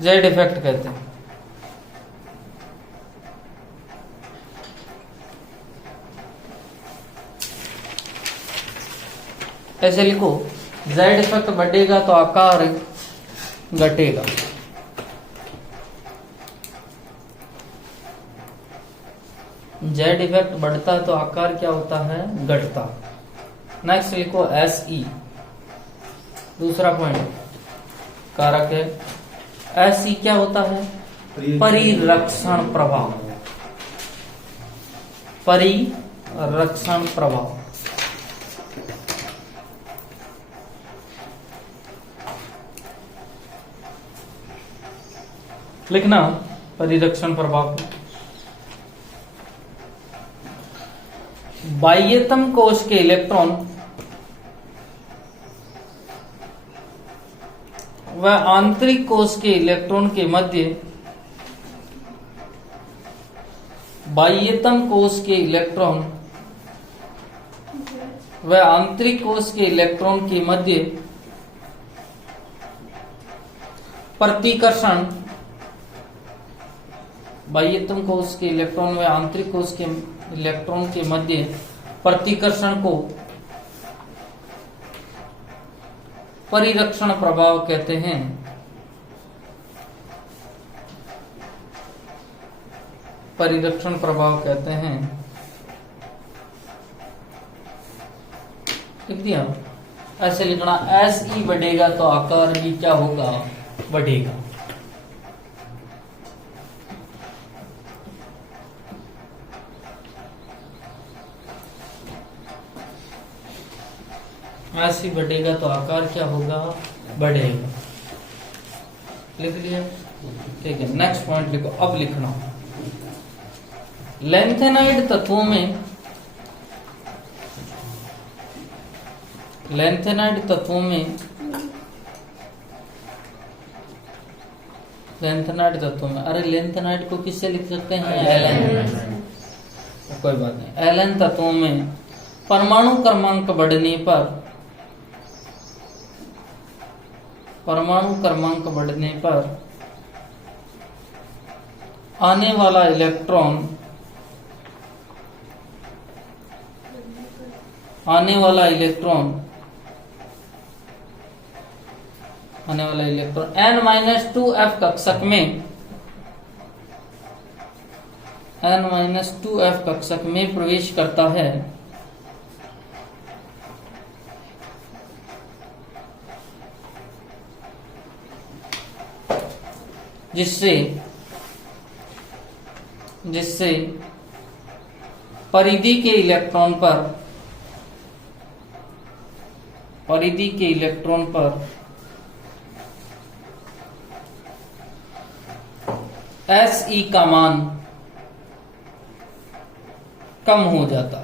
जेड इफेक्ट कहते हैं। ऐसे लिखो, जेड इफेक्ट बढ़ेगा तो आकार घटेगा। जेड इफेक्ट बढ़ता है तो आकार क्या होता है, घटता। नेक्स्ट लिखो एस ई, दूसरा पॉइंट कारक है। एस ई क्या होता है, परिरक्षण प्रभाव। परिरक्षण प्रभाव लिखना, परिरक्षण प्रभाव। बाह्यतम कोश के इलेक्ट्रॉन व आंतरिक कोश के इलेक्ट्रॉन के मध्य, बाह्यतम कोश के इलेक्ट्रॉन व आंतरिक कोश के इलेक्ट्रॉन के मध्य प्रतिकर्षण, बाह्यतम कोश के इलेक्ट्रॉन व आंतरिक कोश के इलेक्ट्रॉन के मध्य प्रतिकर्षण को परिरक्षण प्रभाव कहते हैं। परिरक्षण प्रभाव कहते हैं। लिख दिया। ऐसे लिखना, एस ई बढ़ेगा तो आकार भी क्या होगा, बढ़ेगा। ऐसे बढ़ेगा तो आकार क्या होगा, बढ़ेगा। लिख लिया, ठीक है। नेक्स्ट पॉइंट लिखो। अब लिखना, लैंथेनाइड तत्वों में, लैंथेनाइड तत्वों में, लैंथेनाइड तत्वों में, अरे लैंथेनाइड को किससे लिख सकते हैं, एलन। कोई बात नहीं। एलन तत्वों में परमाणु क्रमांक बढ़ने पर, परमाणु क्रमांक बढ़ने पर आने वाला इलेक्ट्रॉन, आने वाला इलेक्ट्रॉन N-2F कक्षक में, N-2F कक्षक में प्रवेश करता है, जिससे परिधि के इलेक्ट्रॉन पर, परिधि के इलेक्ट्रॉन पर SE का मान कम हो जाता।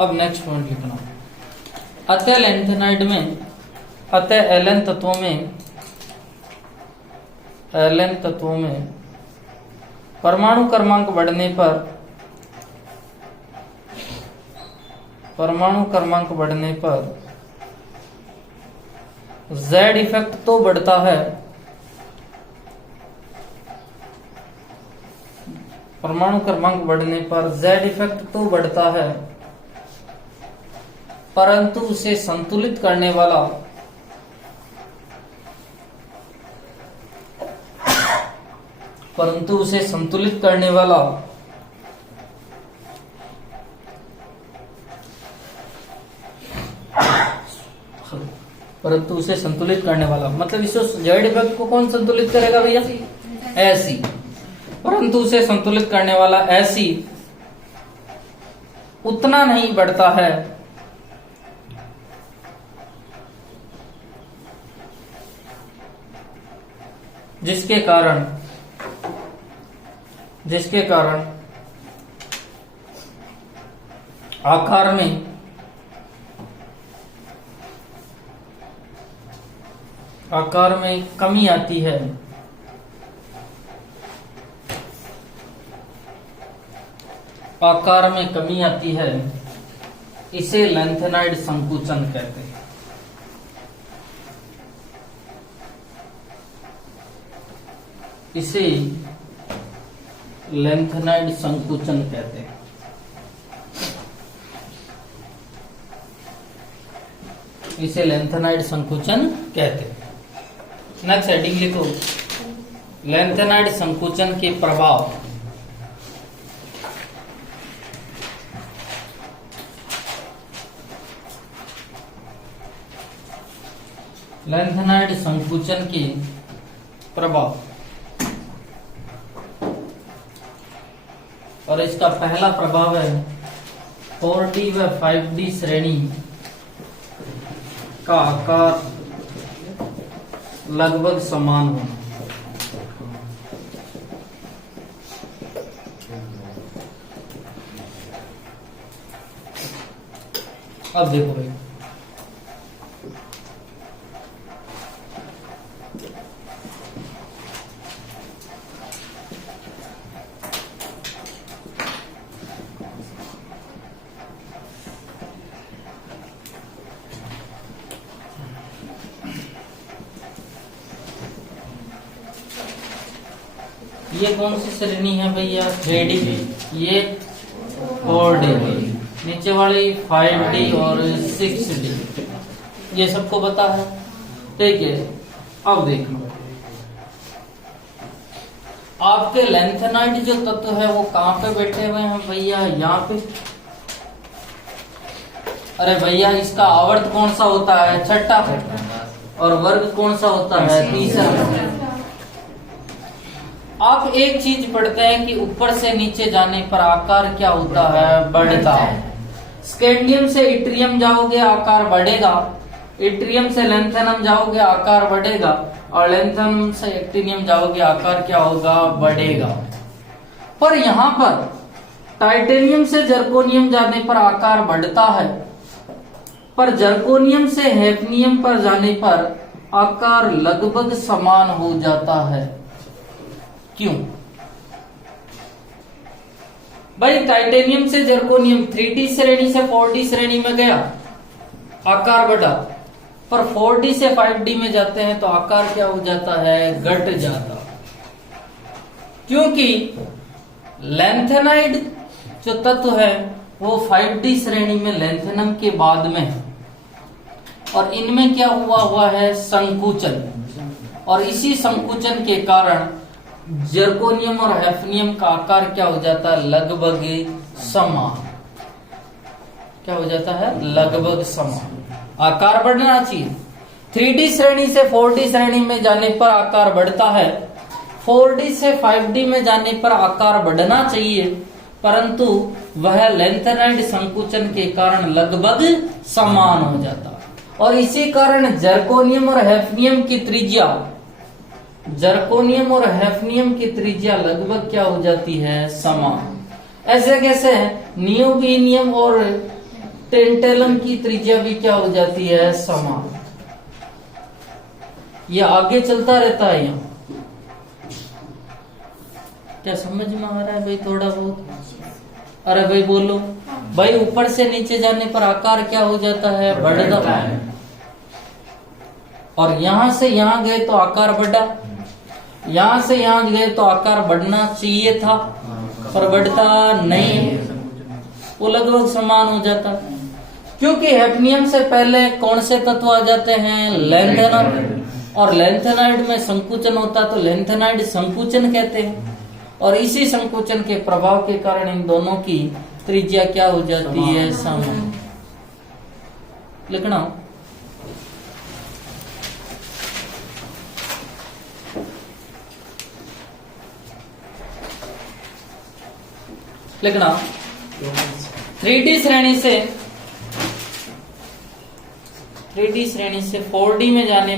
अब नेक्स्ट पॉइंट लिखना, अतः लैंथेनाइड में, अतः एलन तत्वों में, एलन तत्वों में परमाणु क्रमांक बढ़ने पर, परमाणु क्रमांक बढ़ने पर Z इफेक्ट तो बढ़ता है, परमाणु क्रमांक बढ़ने पर Z इफेक्ट तो बढ़ता है, परंतु उसे संतुलित करने वाला, परंतु उसे संतुलित करने वाला परंतु उसे संतुलित करने वाला, मतलब इस जेड इफेक्ट को कौन संतुलित करेगा भैया, ऐसी। परंतु उसे संतुलित करने वाला ऐसी उतना नहीं बढ़ता है जिसके कारण आकार में कमी आती है। आकार में कमी आती है, इसे लैंथेनाइड संकुचन कहते हैं। इसे लेंथेनाइड संकुचन कहते हैं। इसे लेंथेनाइड संकुचन कहते हैं। नेक्स्ट हेडिंग लिखो, लेंथेनाइड संकुचन के प्रभाव। लेंथेनाइड संकुचन के प्रभाव, और इसका पहला प्रभाव है 4D व 5D श्रेणी का आकार लगभग समान होना। अब देखो भाई, ये कौन सी श्रेणी है भैया? 3D, ये 4D, नीचे वाली 5D और 6D, ये सबको पता है। ठीक है, अब देखो आपके लेंथेनाइड जो तत्व है वो कहाँ पे बैठे हुए हैं भैया? यहाँ पे। अरे भैया, इसका आवर्त कौन सा होता है? छठा, और वर्ग कौन सा होता है? तीसरा। आप एक चीज पढ़ते हैं कि ऊपर से नीचे जाने पर आकार क्या होता है? बढ़ता है। स्कैंडियम से इट्रियम जाओगे आकार बढ़ेगा, इट्रियम से लेंथेनम जाओगे आकार बढ़ेगा, और लेंथेनम से एक्टिनियम जाओगे आकार क्या होगा? बढ़ेगा। पर यहाँ पर टाइटेनियम से जर्कोनियम जाने पर आकार बढ़ता है, पर जर्कोनियम से हैफनियम पर जाने पर आकार लगभग समान हो जाता है। क्यों भाई? टाइटेनियम से जर्कोनियम 3D श्रेणी से 4D श्रेणी में गया, आकार बढ़ा, पर 4D से 5D में जाते हैं तो आकार क्या हो जाता है? घट जाता। क्योंकि लेंथेनाइड जो तत्व है वो 5D श्रेणी में लेंथेनम के बाद में है, और इनमें क्या हुआ है? संकुचन, और इसी संकुचन के कारण जर्कोनियम और हैफनियम का आकार क्या हो जाता है? लगभग समान। क्या हो जाता है? लगभग समान। आकार बढ़ना चाहिए। 3D श्रेणी से 4D श्रेणी में जाने पर आकार बढ़ता है, 4D से 5D में जाने पर आकार बढ़ना चाहिए, परंतु वह लेंथेनाइड संकुचन के कारण लगभग समान हो जाता। और इसी कारण जर्कोनियम और हैफनियम की त्रिज्या, जर्कोनियम और हैफनियम की त्रिज्या लगभग क्या हो जाती है? समान। ऐसे कैसे है? नियोबीनियम और टेंटेलम की त्रिज्या भी क्या हो जाती है? समान। ये आगे चलता रहता है। यहाँ क्या समझ में आ रहा है भाई? थोड़ा बहुत? अरे भाई बोलो भाई। ऊपर से नीचे जाने पर आकार क्या हो जाता है? बढ़ जाता है। और यहां से यहां गए तो आकार बढ़ा, यहां से यहां गए तो आकार बढ़ना चाहिए था, पर बढ़ता नहीं, वो लगभग समान हो जाता। क्योंकि हैफनियम से पहले कौन से तत्व आ जाते हैं? लेंथेनाइड, और लेंथेनाइड में संकुचन होता तो लेंथेनाइड संकुचन कहते हैं, और इसी संकुचन के प्रभाव के कारण इन दोनों की त्रिज्या क्या हो जाती है? समान। लिखना लिखना 3D श्रेणी से 4D में जाने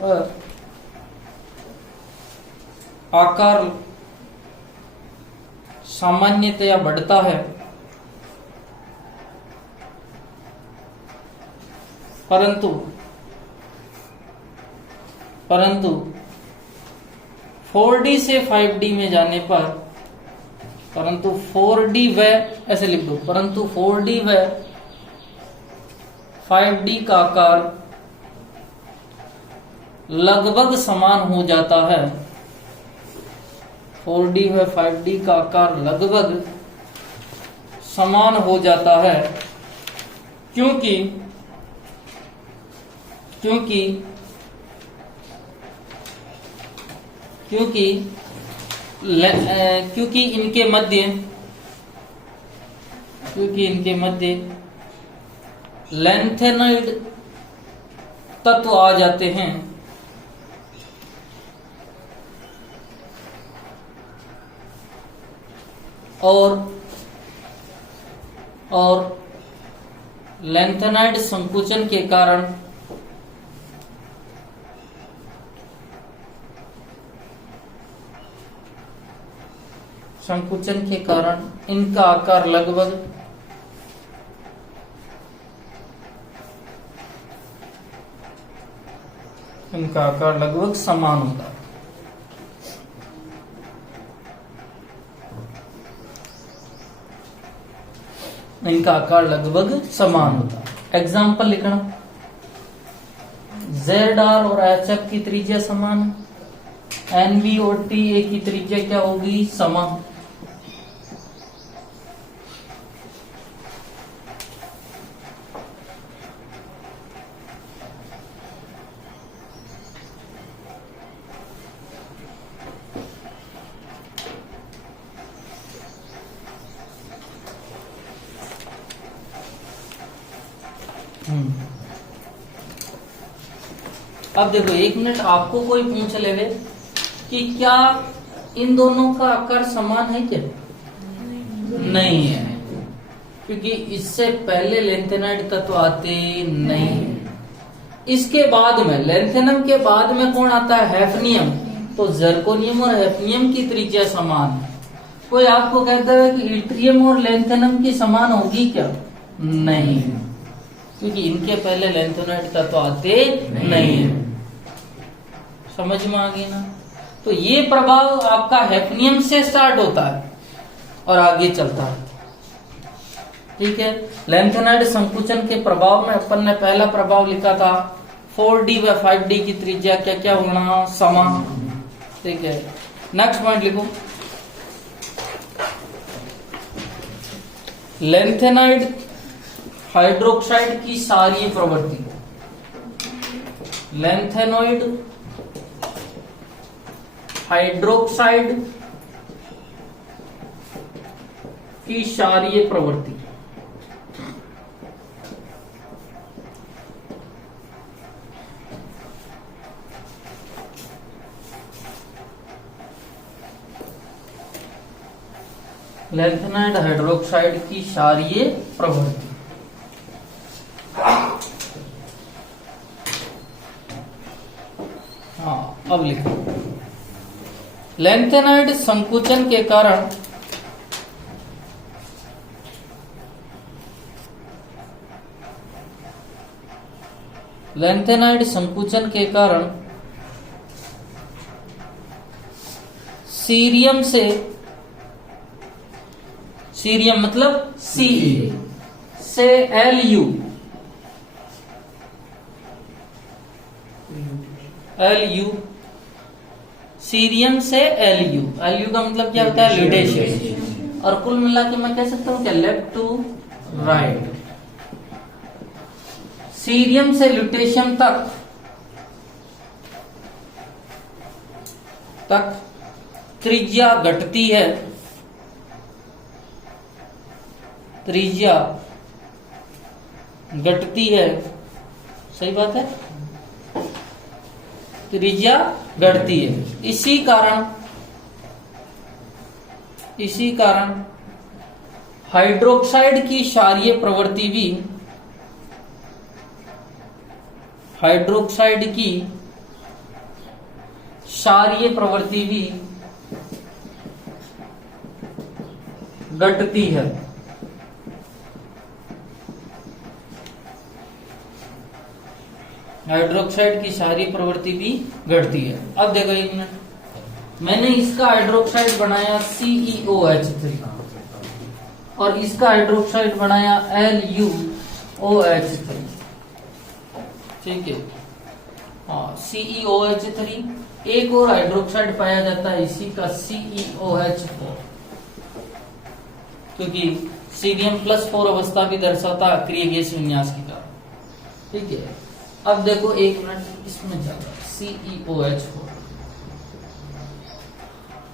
पर आकार सामान्यतया बढ़ता है, परंतु 4D से 5D में जाने पर, परंतु 4D व ऐसे लिख दो, परंतु 4D व 5D का आकार लगभग समान हो जाता है। 4D व 5D का आकार लगभग समान हो जाता है क्योंकि इनके मध्य लेंथेनॉइड तत्व आ जाते हैं और लेंथेनॉइड संकुचन के कारण इनका आकार लगभग समान होता है। इनका आकार लगभग समान होता है। एग्जाम्पल लिखना, ZR और HF की त्रिज्या समान है, NB और TA की त्रिज्या क्या होगी? समान। अब देखो, एक मिनट, आपको कोई पूछ लेवे कि क्या इन दोनों का आकार समान है क्या? नहीं है, क्योंकि इससे पहले लेंथेनॉइड तत्व आते नहीं है। इसके बाद में, लेंथेनम के बाद में कौन आता है? हैफनियम। तो जर्कोनियम और हैफनियम की त्रिज्या समान है। कोई आपको कहता है कि इट्रियम और लेंथेनम की समान होगी क्या? नहीं, क्योंकि इनके पहले लेंथेनॉइड तत्व आते नहीं है। समझ में आ गई ना? तो ये प्रभाव आपका हैफनियम से स्टार्ट होता है और आगे चलता है। ठीक है, लेंथेनॉइड संकुचन के प्रभाव में अपन ने पहला प्रभाव लिखा था 4D व 5D की त्रिज्या क्या क्या होना? समान। ठीक है, नेक्स्ट पॉइंट लिखो, लेंथेनॉइड हाइड्रोक्साइड की क्षारीय प्रवृत्ति। लेंथेनॉइड हाइड्रोक्साइड की क्षारीय प्रवृत्ति। लेंथेनॉइड हाइड्रोक्साइड की क्षारीय प्रवृत्ति। हाँ, अब लिखो, लेंथेनॉइड संकुचन के कारण सीरियम मतलब Ca से Lu सीरियम से Lu का मतलब क्या होता है? ल्यूटेशियस। और कुल मिला के मैं कह सकता हूं क्या? Left to right. सीरियम से ल्यूटेशियम तक त्रिज्या घटती है, सही बात है, त्रिज्या घटती है। इसी कारण हाइड्रोक्साइड की क्षारीय प्रवृत्ति भी घटती है। हाइड्रोक्साइड की क्षारीय प्रवृत्ति भी घटती है। अब देखो एक मिनट, मैंने इसका हाइड्रोक्साइड बनाया CeOH3 और इसका हाइड्रोक्साइड बनाया LuOH3। ठीक है। हाँ, CeOH3। एक और हाइड्रोक्साइड पाया जाता है इसी का CeOH4, क्योंकि सीरियम +4 अवस्था भी दर्शाता है अक्रिय गैस विन्यास के कारण। ठीक है। अब देखो एक मिनट इसमें जाता CeOH4।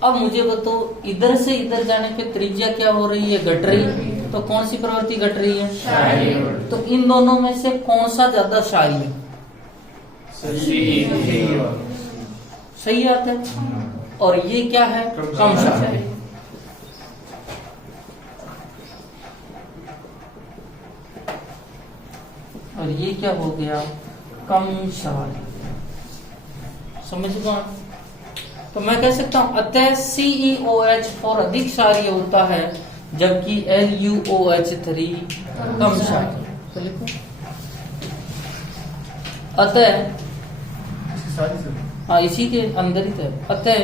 अब मुझे बताओ इधर से इधर जाने पे त्रिज्या क्या हो रही है, घट रही है। तो कौन सी प्रवृत्ति घट रही है, क्षारीय। तो इन दोनों में से कौन सा ज्यादा क्षारीय, सही आता है। और ये क्या है, कम क्षारीय। और ये क्या हो गया, कम क्षारीय। समझ गए। तो मैं कह सकता हूं अतः CeOH4 अधिक क्षारीय होता है, जबकि LuOH3 कम क्षारीय। तो लिखो अतः, हाँ इसी के अंदर ही था। अतः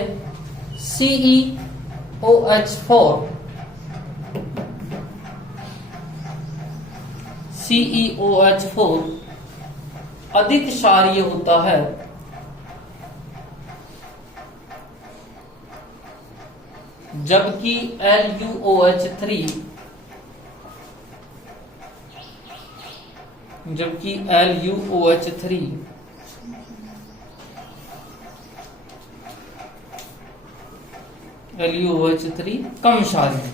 CeOH4 अधिक क्षारीय होता है, जबकि LuOH3 कम क्षारीय।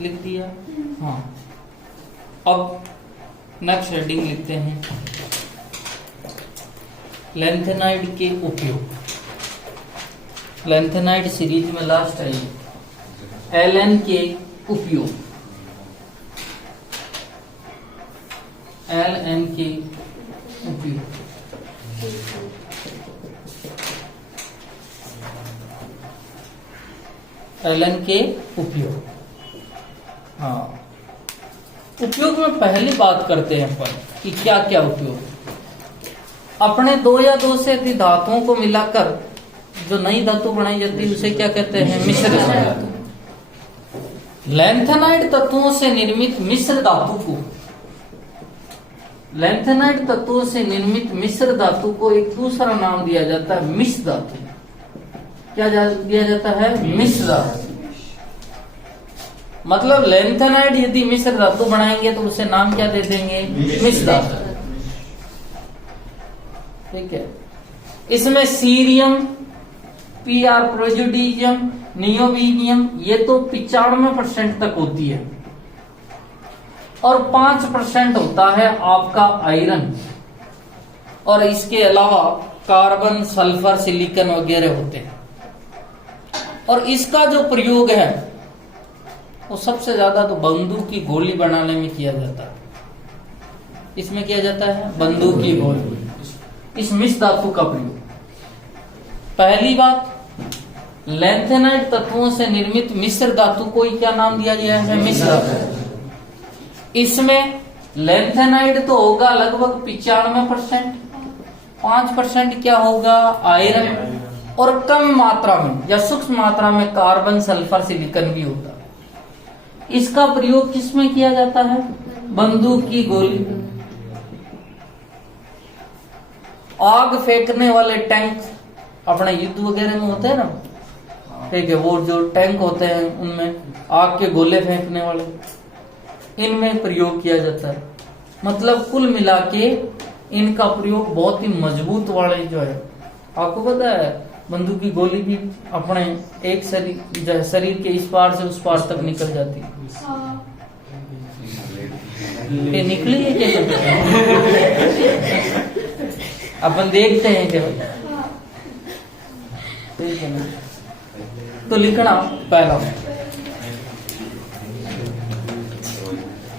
लिख दिया। हाँ, अब नेक्स्ट हेडिंग लिखते हैं, लैंथेनाइड के उपयोग। लैंथेनाइड सीरीज में लास्ट है LN के उपयोग। LN के उपयोग। LN के उपयोग। हाँ, उपयोग में पहली बात करते हैं अपन कि क्या क्या उपयोग। अपने 2 या 2 से अधिक धातुओं को मिलाकर जो नई धातु बनाई जाती है उसे क्या कहते हैं, मिश्र धातु। लैंथेनाइड तत्वों से निर्मित मिश्र धातु को, लैंथेनाइड तत्वों से निर्मित मिश्र धातु को एक दूसरा नाम दिया जाता है मिश्र धातु। क्या दिया जाता है, मिश्र धातु। मतलब लैंथेनाइड यदि मिश्र धातु बनाएंगे तो उसे नाम क्या दे देंगे, मिश्र धातु। ठीक है। इसमें सीरियम, PR प्रोजुडियम, नियोबीनियम ये तो 95% तक होती है, और 5% होता है आपका आयरन, और इसके अलावा कार्बन, सल्फर, सिलिकॉन वगैरह होते हैं। और इसका जो प्रयोग है वो सबसे ज्यादा तो बंदूक की गोली बनाने में किया जाता है। इसमें किया जाता है बंदूक की गोली, इस मिश्र धातु का प्रयोग। पहली बात, लैंथेनाइड तत्वों से निर्मित मिश्र धातु को क्या नाम दिया गया है, मिश्र धातु। इसमें लैंथेनाइड तो होगा लगभग 95%, 5% क्या होगा, आयरन, और कम मात्रा में या सूक्ष्म मात्रा में कार्बन, सल्फर, सिलिकॉन भी होता है। इसका प्रयोग किसमें किया जाता है, बंदूक की गोली, आग फेंकने वाले टैंक अपने युद्ध वगैरह में होते हैं ना, ठीक है, वो जो टैंक होते हैं उनमें आग के गोले फेंकने वाले, इनमें प्रयोग किया जाता है। मतलब कुल मिला के इनका प्रयोग बहुत ही मजबूत वाले जो है। आपको पता है बंदूक की गोली भी अपने एक शरीर के इस पार से उस पार तक निकल जाती है। ये निकली है क्या अपन देखते हैं क्या, ठीक है ना। तो लिखना पहला,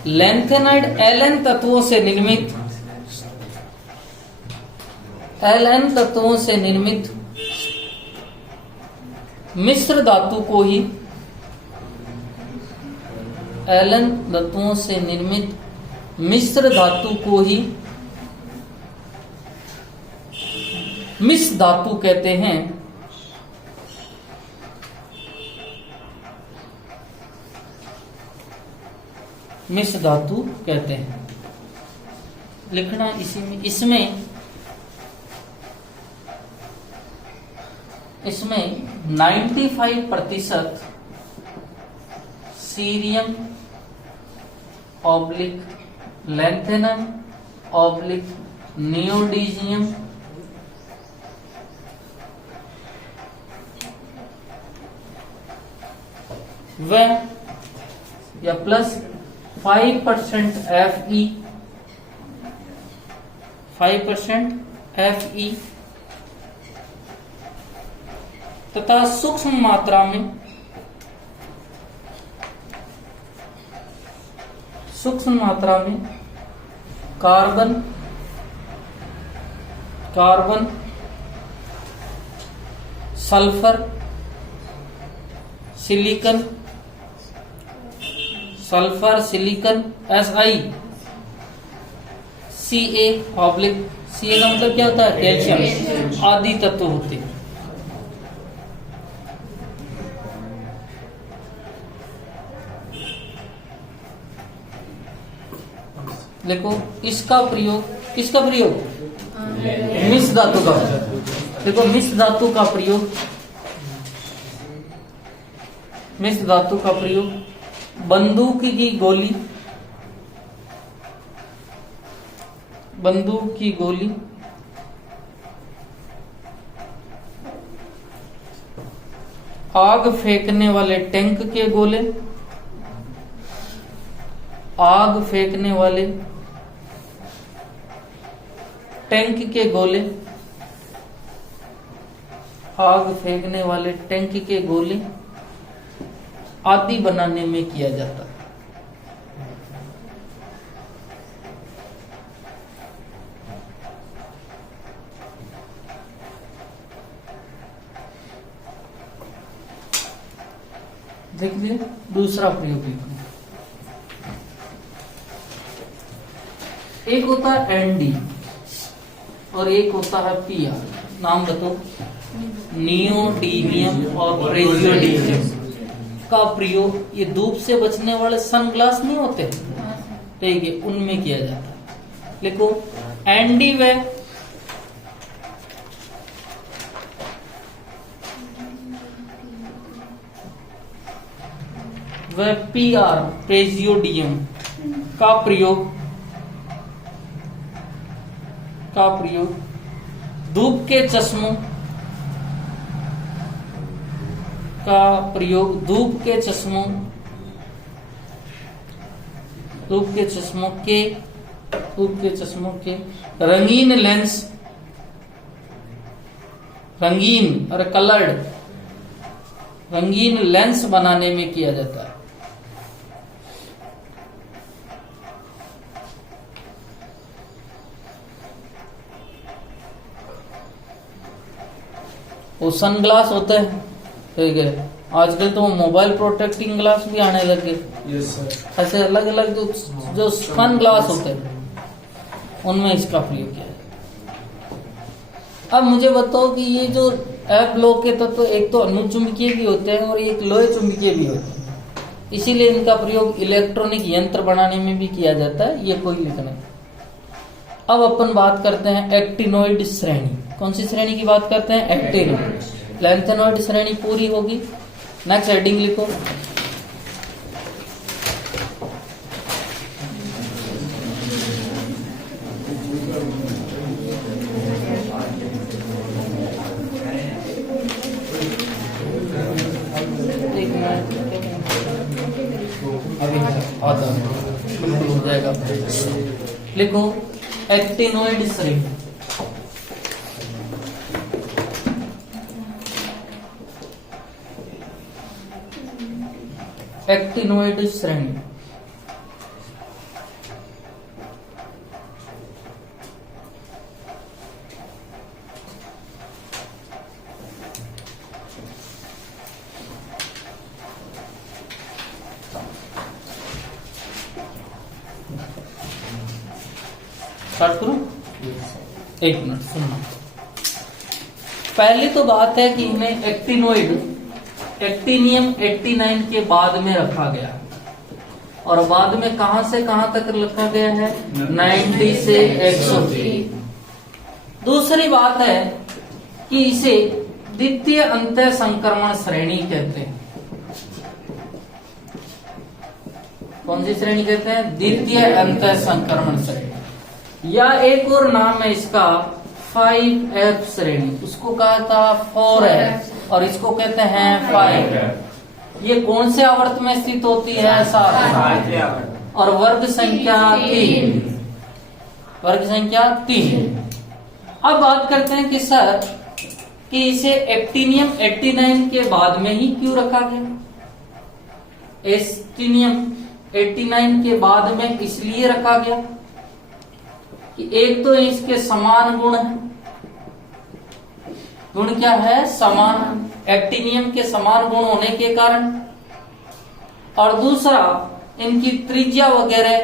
लैंथेनाइड LN तत्वों से निर्मित मिश्र धातु को ही LN तत्वों से निर्मित मिश्र धातु को ही मिश्र धातु कहते हैं, मिश्र धातु कहते हैं। लिखना इसी में, इसमें 95% सीरियम ऑब्लिक लैंथेनम ऑब्लिक नियोडीजियम व या प्लस 5% Fe 5% Fe तथा सूक्ष्म मात्रा में carbon sulphur silicon Si Ca oblique Ca का मतलब क्या होता है? कैल्शियम आदि तत्व होते हैं। देखो किसका प्रयोग मिश्र धातु का। देखो मिश्र धातु का प्रयोग बंदूक की गोली आग फेंकने वाले टैंक के गोले आग फेंकने वाले टैंक के गोले आदि बनाने में किया जाता है। देखिए दूसरा प्रयोग एक होता है एनडी और एक होता है पीआर। नाम बताओ। नियोडीमियम और प्रेजियोडीमियम का प्रयोग ये धूप से बचने वाले सनग्लास नहीं होते, ठीक है, उनमें किया जाता है। लिखो एनडी व पीआर प्रेजियोडियम का प्रयोग धूप के चश्मों के रंगीन लेंस और कलर्ड रंगीन लेंस बनाने में किया जाता है। वो सन ग्लास होता है, ठीक है। आजकल तो मोबाइल प्रोटेक्टिंग ग्लास भी आने लगे। Yes sir. ऐसे अलग अलग जो सन ग्लास होते हैं उनमें इसका प्रयोग किया है। अब मुझे बताओ कि ये जो एफ लोह के तत्व एक तो अनुचुंबकीय भी होते हैं और एक लोहे चुंबकीय भी होते हैं, इसीलिए इनका प्रयोग इलेक्ट्रॉनिक यंत्र बनाने में भी किया जाता है। ये कोई लिखना। अब अपन बात करते हैं एक्टिनोइड श्रेणी। कौन सी श्रेणी की बात करते हैं? एक्टिनोइड। लैंथेनोइड श्रेणी पूरी होगी। नेक्स्ट हेडिंग लिखो। अभी आता बिल्कुल हो जाएगा। लिखो एक्टिनोइड श्रेणी। एक्टिनोइड श्रेणी स्टार्ट करूं? एक मिनट सुनना। पहली तो बात है कि इन्हें एक्टिनोइड एक्टिनियम 89 के बाद में रखा गया और बाद में कहां से कहां तक रखा गया है 90 से 103। दूसरी बात है कि इसे द्वितीय अंतः संक्रमण श्रेणी कहते हैं। कौन सी श्रेणी कहते हैं? द्वितीय अंतः संक्रमण श्रेणी, या एक और नाम है इसका 5F श्रेणी। उसको कहा था 4F और इसको कहते हैं 5F। ये कौन से आवर्त में स्थित होती है? 7 और वर्ग संख्या 3। वर्ग संख्या 3। अब बात करते हैं कि सर कि इसे एक्टिनियम 89 के बाद में ही क्यों रखा गया? एक्टिनियम 89 के बाद में इसलिए रखा गया कि एक तो इसके समान गुण है। गुण क्या है? समान। एक्टिनियम के समान गुण होने के कारण, और दूसरा इनकी त्रिज्या वगैरह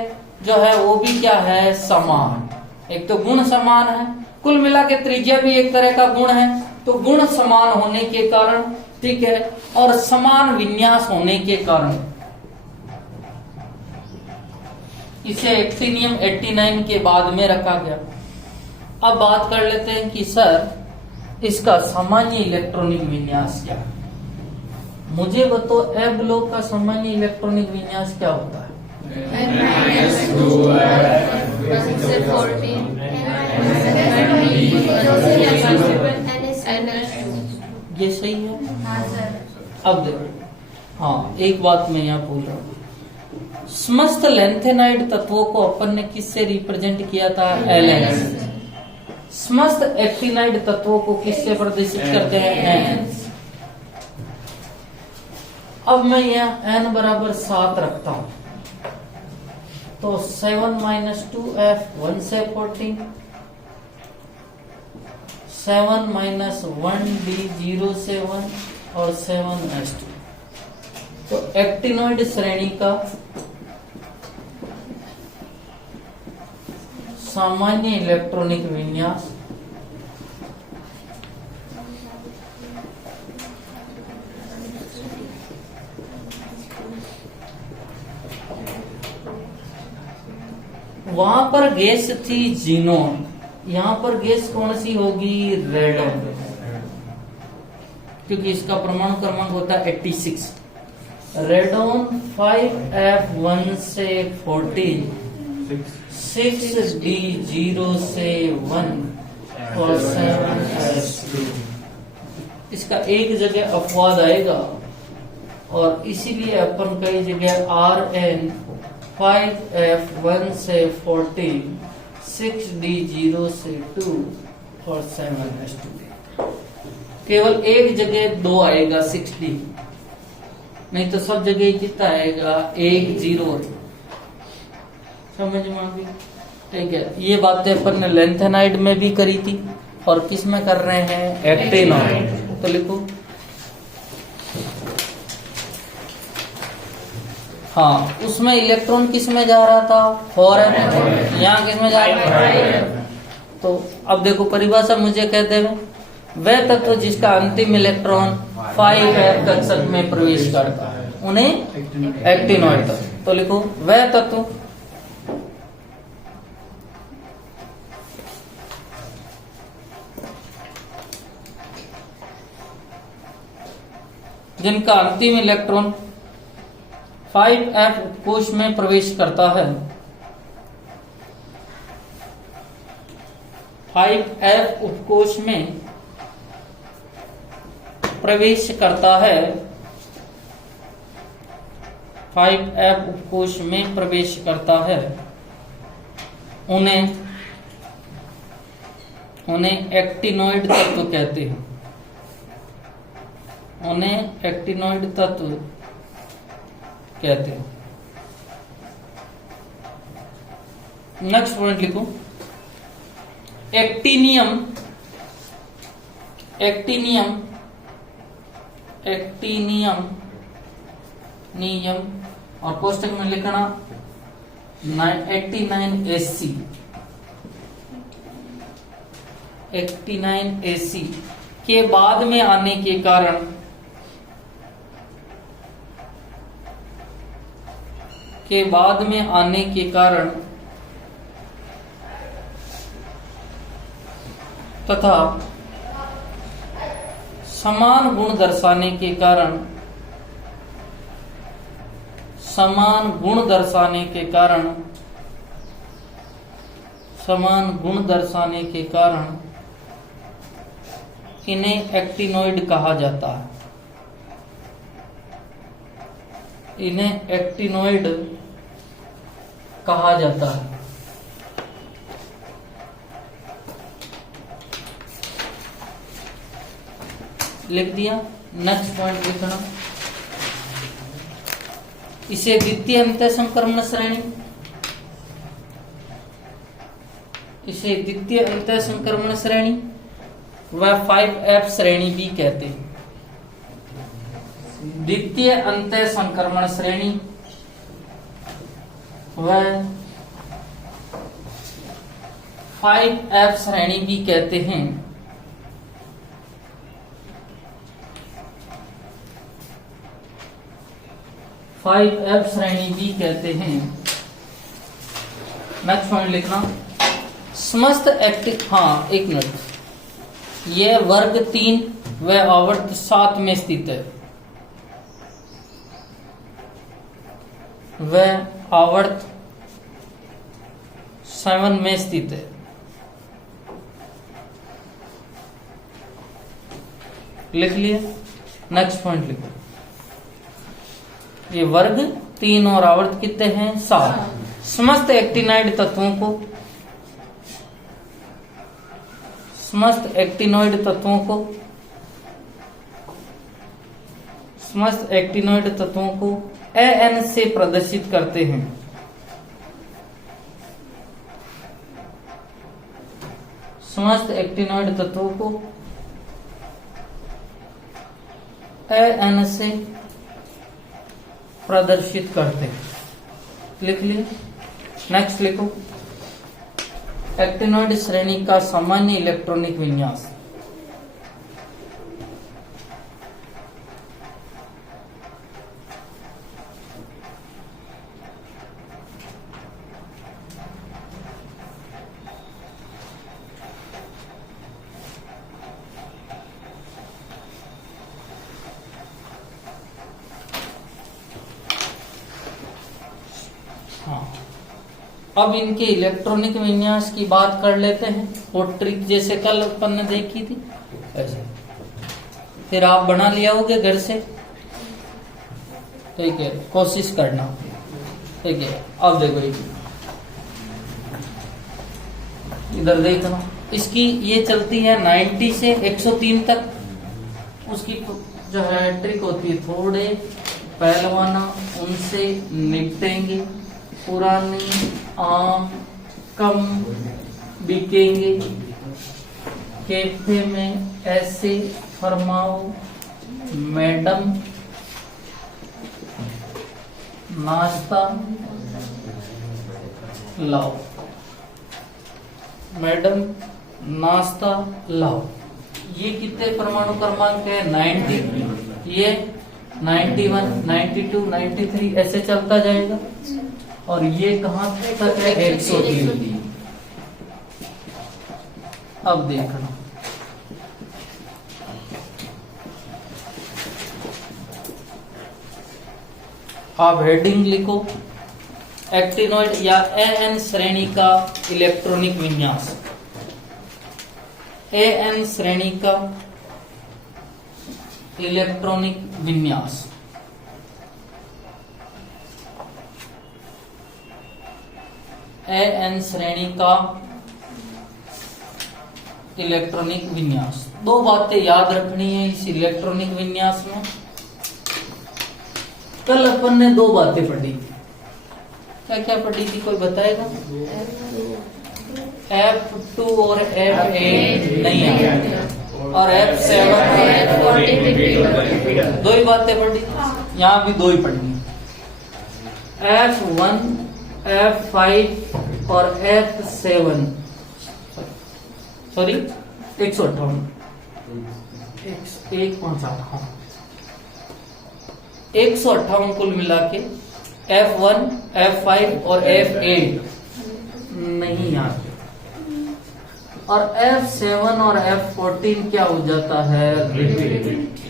जो है वो भी क्या है? समान। एक तो गुण समान है, कुल मिला के त्रिज्या भी एक तरह का गुण है, तो गुण समान होने के कारण, ठीक है, और समान विन्यास होने के कारण इसे एक्टिनियम 89 के बाद में रखा गया। अब बात कर लेते हैं कि सर इसका सामान्य इलेक्ट्रॉनिक विन्यास क्या है? मुझे बताओ एब ब्लॉक का सामान्य इलेक्ट्रॉनिक विन्यास क्या होता है? ये सही है? हाँ सर। अब देखो, हाँ एक बात मैं यहाँ बोल रहा हूँ, समस्त लेंथेनाइड तत्वों को अपन ने किससे रिप्रेजेंट किया था? Ln। समस्त एक्टिनाइड तत्वों को किससे प्रदर्शित करते हैं? N। अब मैं यहाँ n बराबर 7 रखता हूं, तो 7 - 2f 1 से 14, 7 - 1d 0 से 1 और 7s2। तो एक्टिनोइड श्रेणी का सामान्य इलेक्ट्रॉनिक विन्यास वहां पर गैस थी जीनोन, यहां पर गैस कौन सी होगी? रेडोन, क्योंकि इसका परमाणु क्रमांक होता है 86। रेडोन 5F1 से 14, 6D 0 से 1 और 7S2। इसका एक जगह अपवाद आएगा और इसीलिए अपन कई जगह Rn 5F1 से 14, 6D 0 से 2 और 7S2। केवल एक जगह 2 आएगा 6D, नहीं तो सब जगह कितना आएगा? 1 0। समझ में आ गई? ठीक है, ये बातें अपन ने लेंथेनाइड में भी करी थी और किस में कर रहे हैं? एक्टिनोइड। तो लिखो, हाँ उसमें इलेक्ट्रॉन किस में जा रहा था? 4F। यहाँ किस में जा रहा है? तो अब देखो परिभाषा मुझे कहते हैं वह तत्व जिसका अंतिम इलेक्ट्रॉन 5F कक्षक में प्रवेश करता है उन्हें एक्टिनोइड तत्व। तो लिखो वह तत्व जिनका अंतिम इलेक्ट्रॉन 5F कोश में प्रवेश करता है, 5F उपकोश में प्रवेश करता है, 5F उपकोश में प्रवेश करता है, उन्हें एक्टिनोइड तत्व कहते हैं। उन्हें एक्टिनोइड तत्व कहते हैं। नेक्स्ट पॉइंट लिखो, एक्टिनियम और कोष्टक में लिखना 89AC 89AC के बाद में आने के कारण के बाद में आने के कारण तथा समान गुण दर्शाने के कारण समान गुण दर्शाने के कारण इन्हें एक्टिनोइड कहा जाता है। इन्हें एक्टिनोइड कहा जाता है। लिख दिया। नेक्स्ट पॉइंट लिखना, इसे द्वितीय अंतः संक्रमण श्रेणी, इसे द्वितीय अंतः संक्रमण श्रेणी व 5F श्रेणी भी कहते हैं। द्वितीय अंतः संक्रमण श्रेणी व 5F श्रेणी भी कहते हैं। F श्रेणी भी कहते हैं। नेक्स्ट पॉइंट लिखना, समस्त एक्टिव, हाँ एक मिनट, यह वर्ग 3 व आवर्त 7 में स्थित है। वह आवर्त 7 में स्थित है। लिख लिए। नेक्स्ट पॉइंट लिखो, ये वर्ग 3 और आवर्त कितने हैं? 7। समस्त एक्टिनोइड तत्वों को, समस्त एक्टिनोइड तत्वों को, समस्त एक्टिनोइड तत्वों को AN से प्रदर्शित करते हैं। समस्त एक्टिनोइड तत्वों को AN से प्रदर्शित करते हैं। लिख लिए। नेक्स्ट लिखो, एक्टिनोइड श्रेणी का सामान्य इलेक्ट्रॉनिक विन्यास। अब इनके इलेक्ट्रॉनिक विन्यास की बात कर लेते हैं। वो ट्रिक जैसे कल अपन ने देखी थी ऐसे, फिर आप बना लिया होगे घर से, ठीक है, कोशिश करना, ठीक है। अब देखो इधर देखना, इसकी ये चलती है 90 से 103 तक। उसकी जो है ट्रिक होती है, थोड़े पहलवाना उनसे निपटेंगे, पुरानी आम कम बिकेंगे, कैफे में ऐसे फरमाओ मैडम, नाश्ता लाओ, मैडम नाश्ता लाओ। ये कितने परमाणु क्रमांक है? 90। ये 91, 92, 93 ऐसे चलता जाएगा। और ये कहां तक है? 103। अब देखना, आप हेडिंग लिखो, एक्टिनोइड या AN श्रेणी का इलेक्ट्रॉनिक विन्यास। AN श्रेणी का इलेक्ट्रॉनिक विन्यास। AN श्रेणी का इलेक्ट्रॉनिक विन्यास। दो बातें याद रखनी है इस इलेक्ट्रॉनिक विन्यास में। कल अपन ने दो बातें पढ़ी थी, क्या क्या पढ़ी थी? कोई बताएगा? F2 और F8 नहीं आया, और F7 और F14 दो ही बातें पढ़ी थी। यहाँ भी दो ही पढ़नी, F1, F5 और F7, सॉरी 158, 158 कुल मिला के F1, F5 और F8 नहीं आते, और F7 और F14 क्या हो जाता है, रिपीट।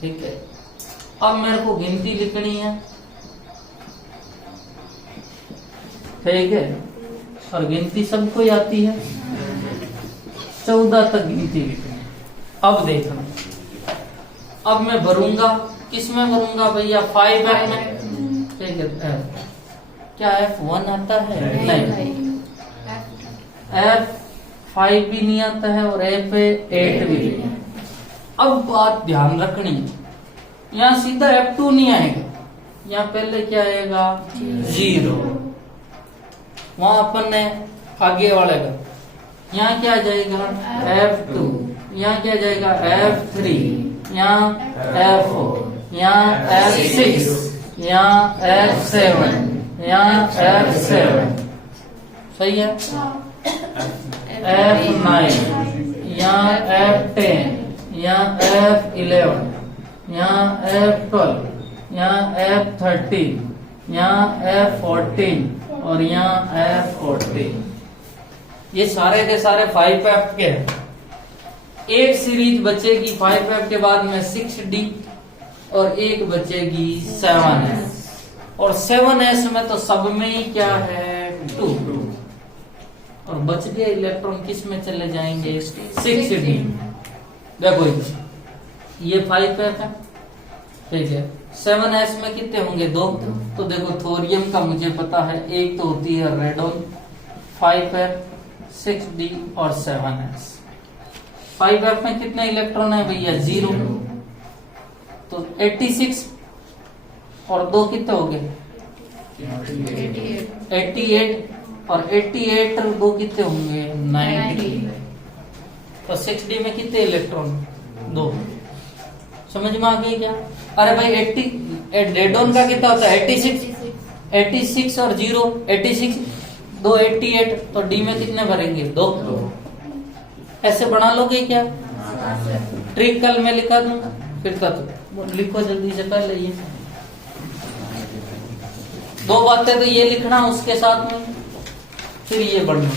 ठीक है, अब मेरे को गिनती लिखनी है, ठीक है, और गिनती सबको आती है, 14 तक गिनती लिखनी है। अब देखना, अब मैं भरूंगा, किस में भरूंगा भैया, 5F में, ठीक है। क्या F1 आता है, नहीं, F5 भी नहीं आता है और F8 भी नहीं। अब बात ध्यान रखनी, यहाँ सीधा F2 नहीं आएगा, यहाँ पहले क्या आएगा, 0, वहां अपन ने आगे वाले का, यहाँ क्या आ जाएगा, F2, यहाँ क्या जाएगा, F3, यहाँ F4, यहाँ F6, यहाँ F7, यहाँ F7, सही है, F9, यहाँ F10, यहाँ F11, यहाँ F12, यहाँ F13, यहाँ F14 और यहाँ F14। ये सारे के सारे 5F के हैं। एक सीरीज बचेगी 5F के बाद में 6D और एक बचेगी 7S, और 7S में तो सब में ही क्या है, 2, और बच गए इलेक्ट्रॉन किस में चले जाएंगे, 6D। देखो ये 5F है, ठीक है। 7S में कितने होंगे, 2, तो देखो थोरियम का मुझे पता है, एक तो होती है रेडोन, 5F, 6D और 7S। 5F में कितने इलेक्ट्रॉन है भैया, 0, तो 86, और 2 कितने हो गए, 88, और 88 और 2 कितने होंगे, 90, तो 6D में कितने इलेक्ट्रॉन, 2। समझ में आ गई क्या? अरे भाई 80 रेडोन का कितना होता है, 86 और 0, 86, 2 88, तो डी में कितने भरेंगे, 2। ऐसे बना लोगे क्या, ट्रिक कल मैं लिखा दूंगा, फिर तो लिखो जल्दी से कर लीजिए। 2 बातें तो ये लिखना उसके साथ में, फिर ये बढ़ना।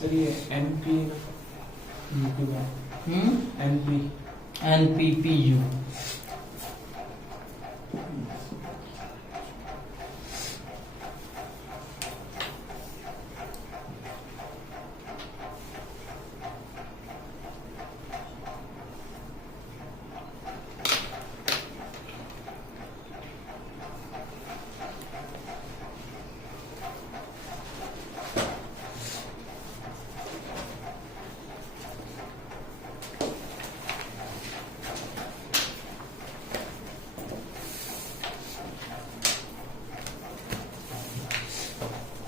सर ये NP NPPU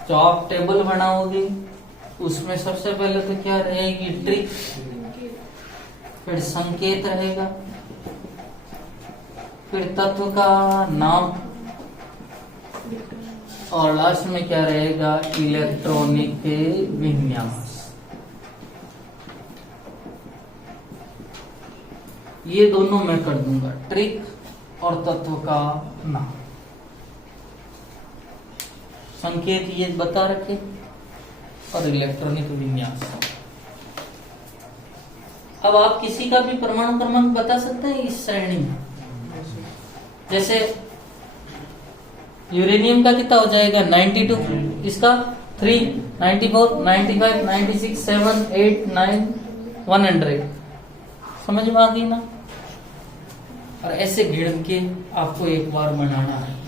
तो आप टेबल बनाओगे, उसमें सबसे पहले तो क्या रहेगी, ट्रिक, फिर संकेत रहेगा, फिर तत्व का नाम, और लास्ट में क्या रहेगा, इलेक्ट्रॉनिक विन्यास। ये दोनों मैं कर दूंगा, ट्रिक और तत्व का नाम। संकेत ये बता रखे, और इलेक्ट्रॉनिक विन्यास। अब आप किसी का भी परमाणु क्रमांक बता सकते हैं इस श्रेणी में, जैसे यूरेनियम का कितना हो जाएगा, 92, इसका 3, 94, 95, 96, 7, 8, 9, 100। समझ में आ गई ना? और ऐसे गिन के आपको एक बार बनाना है।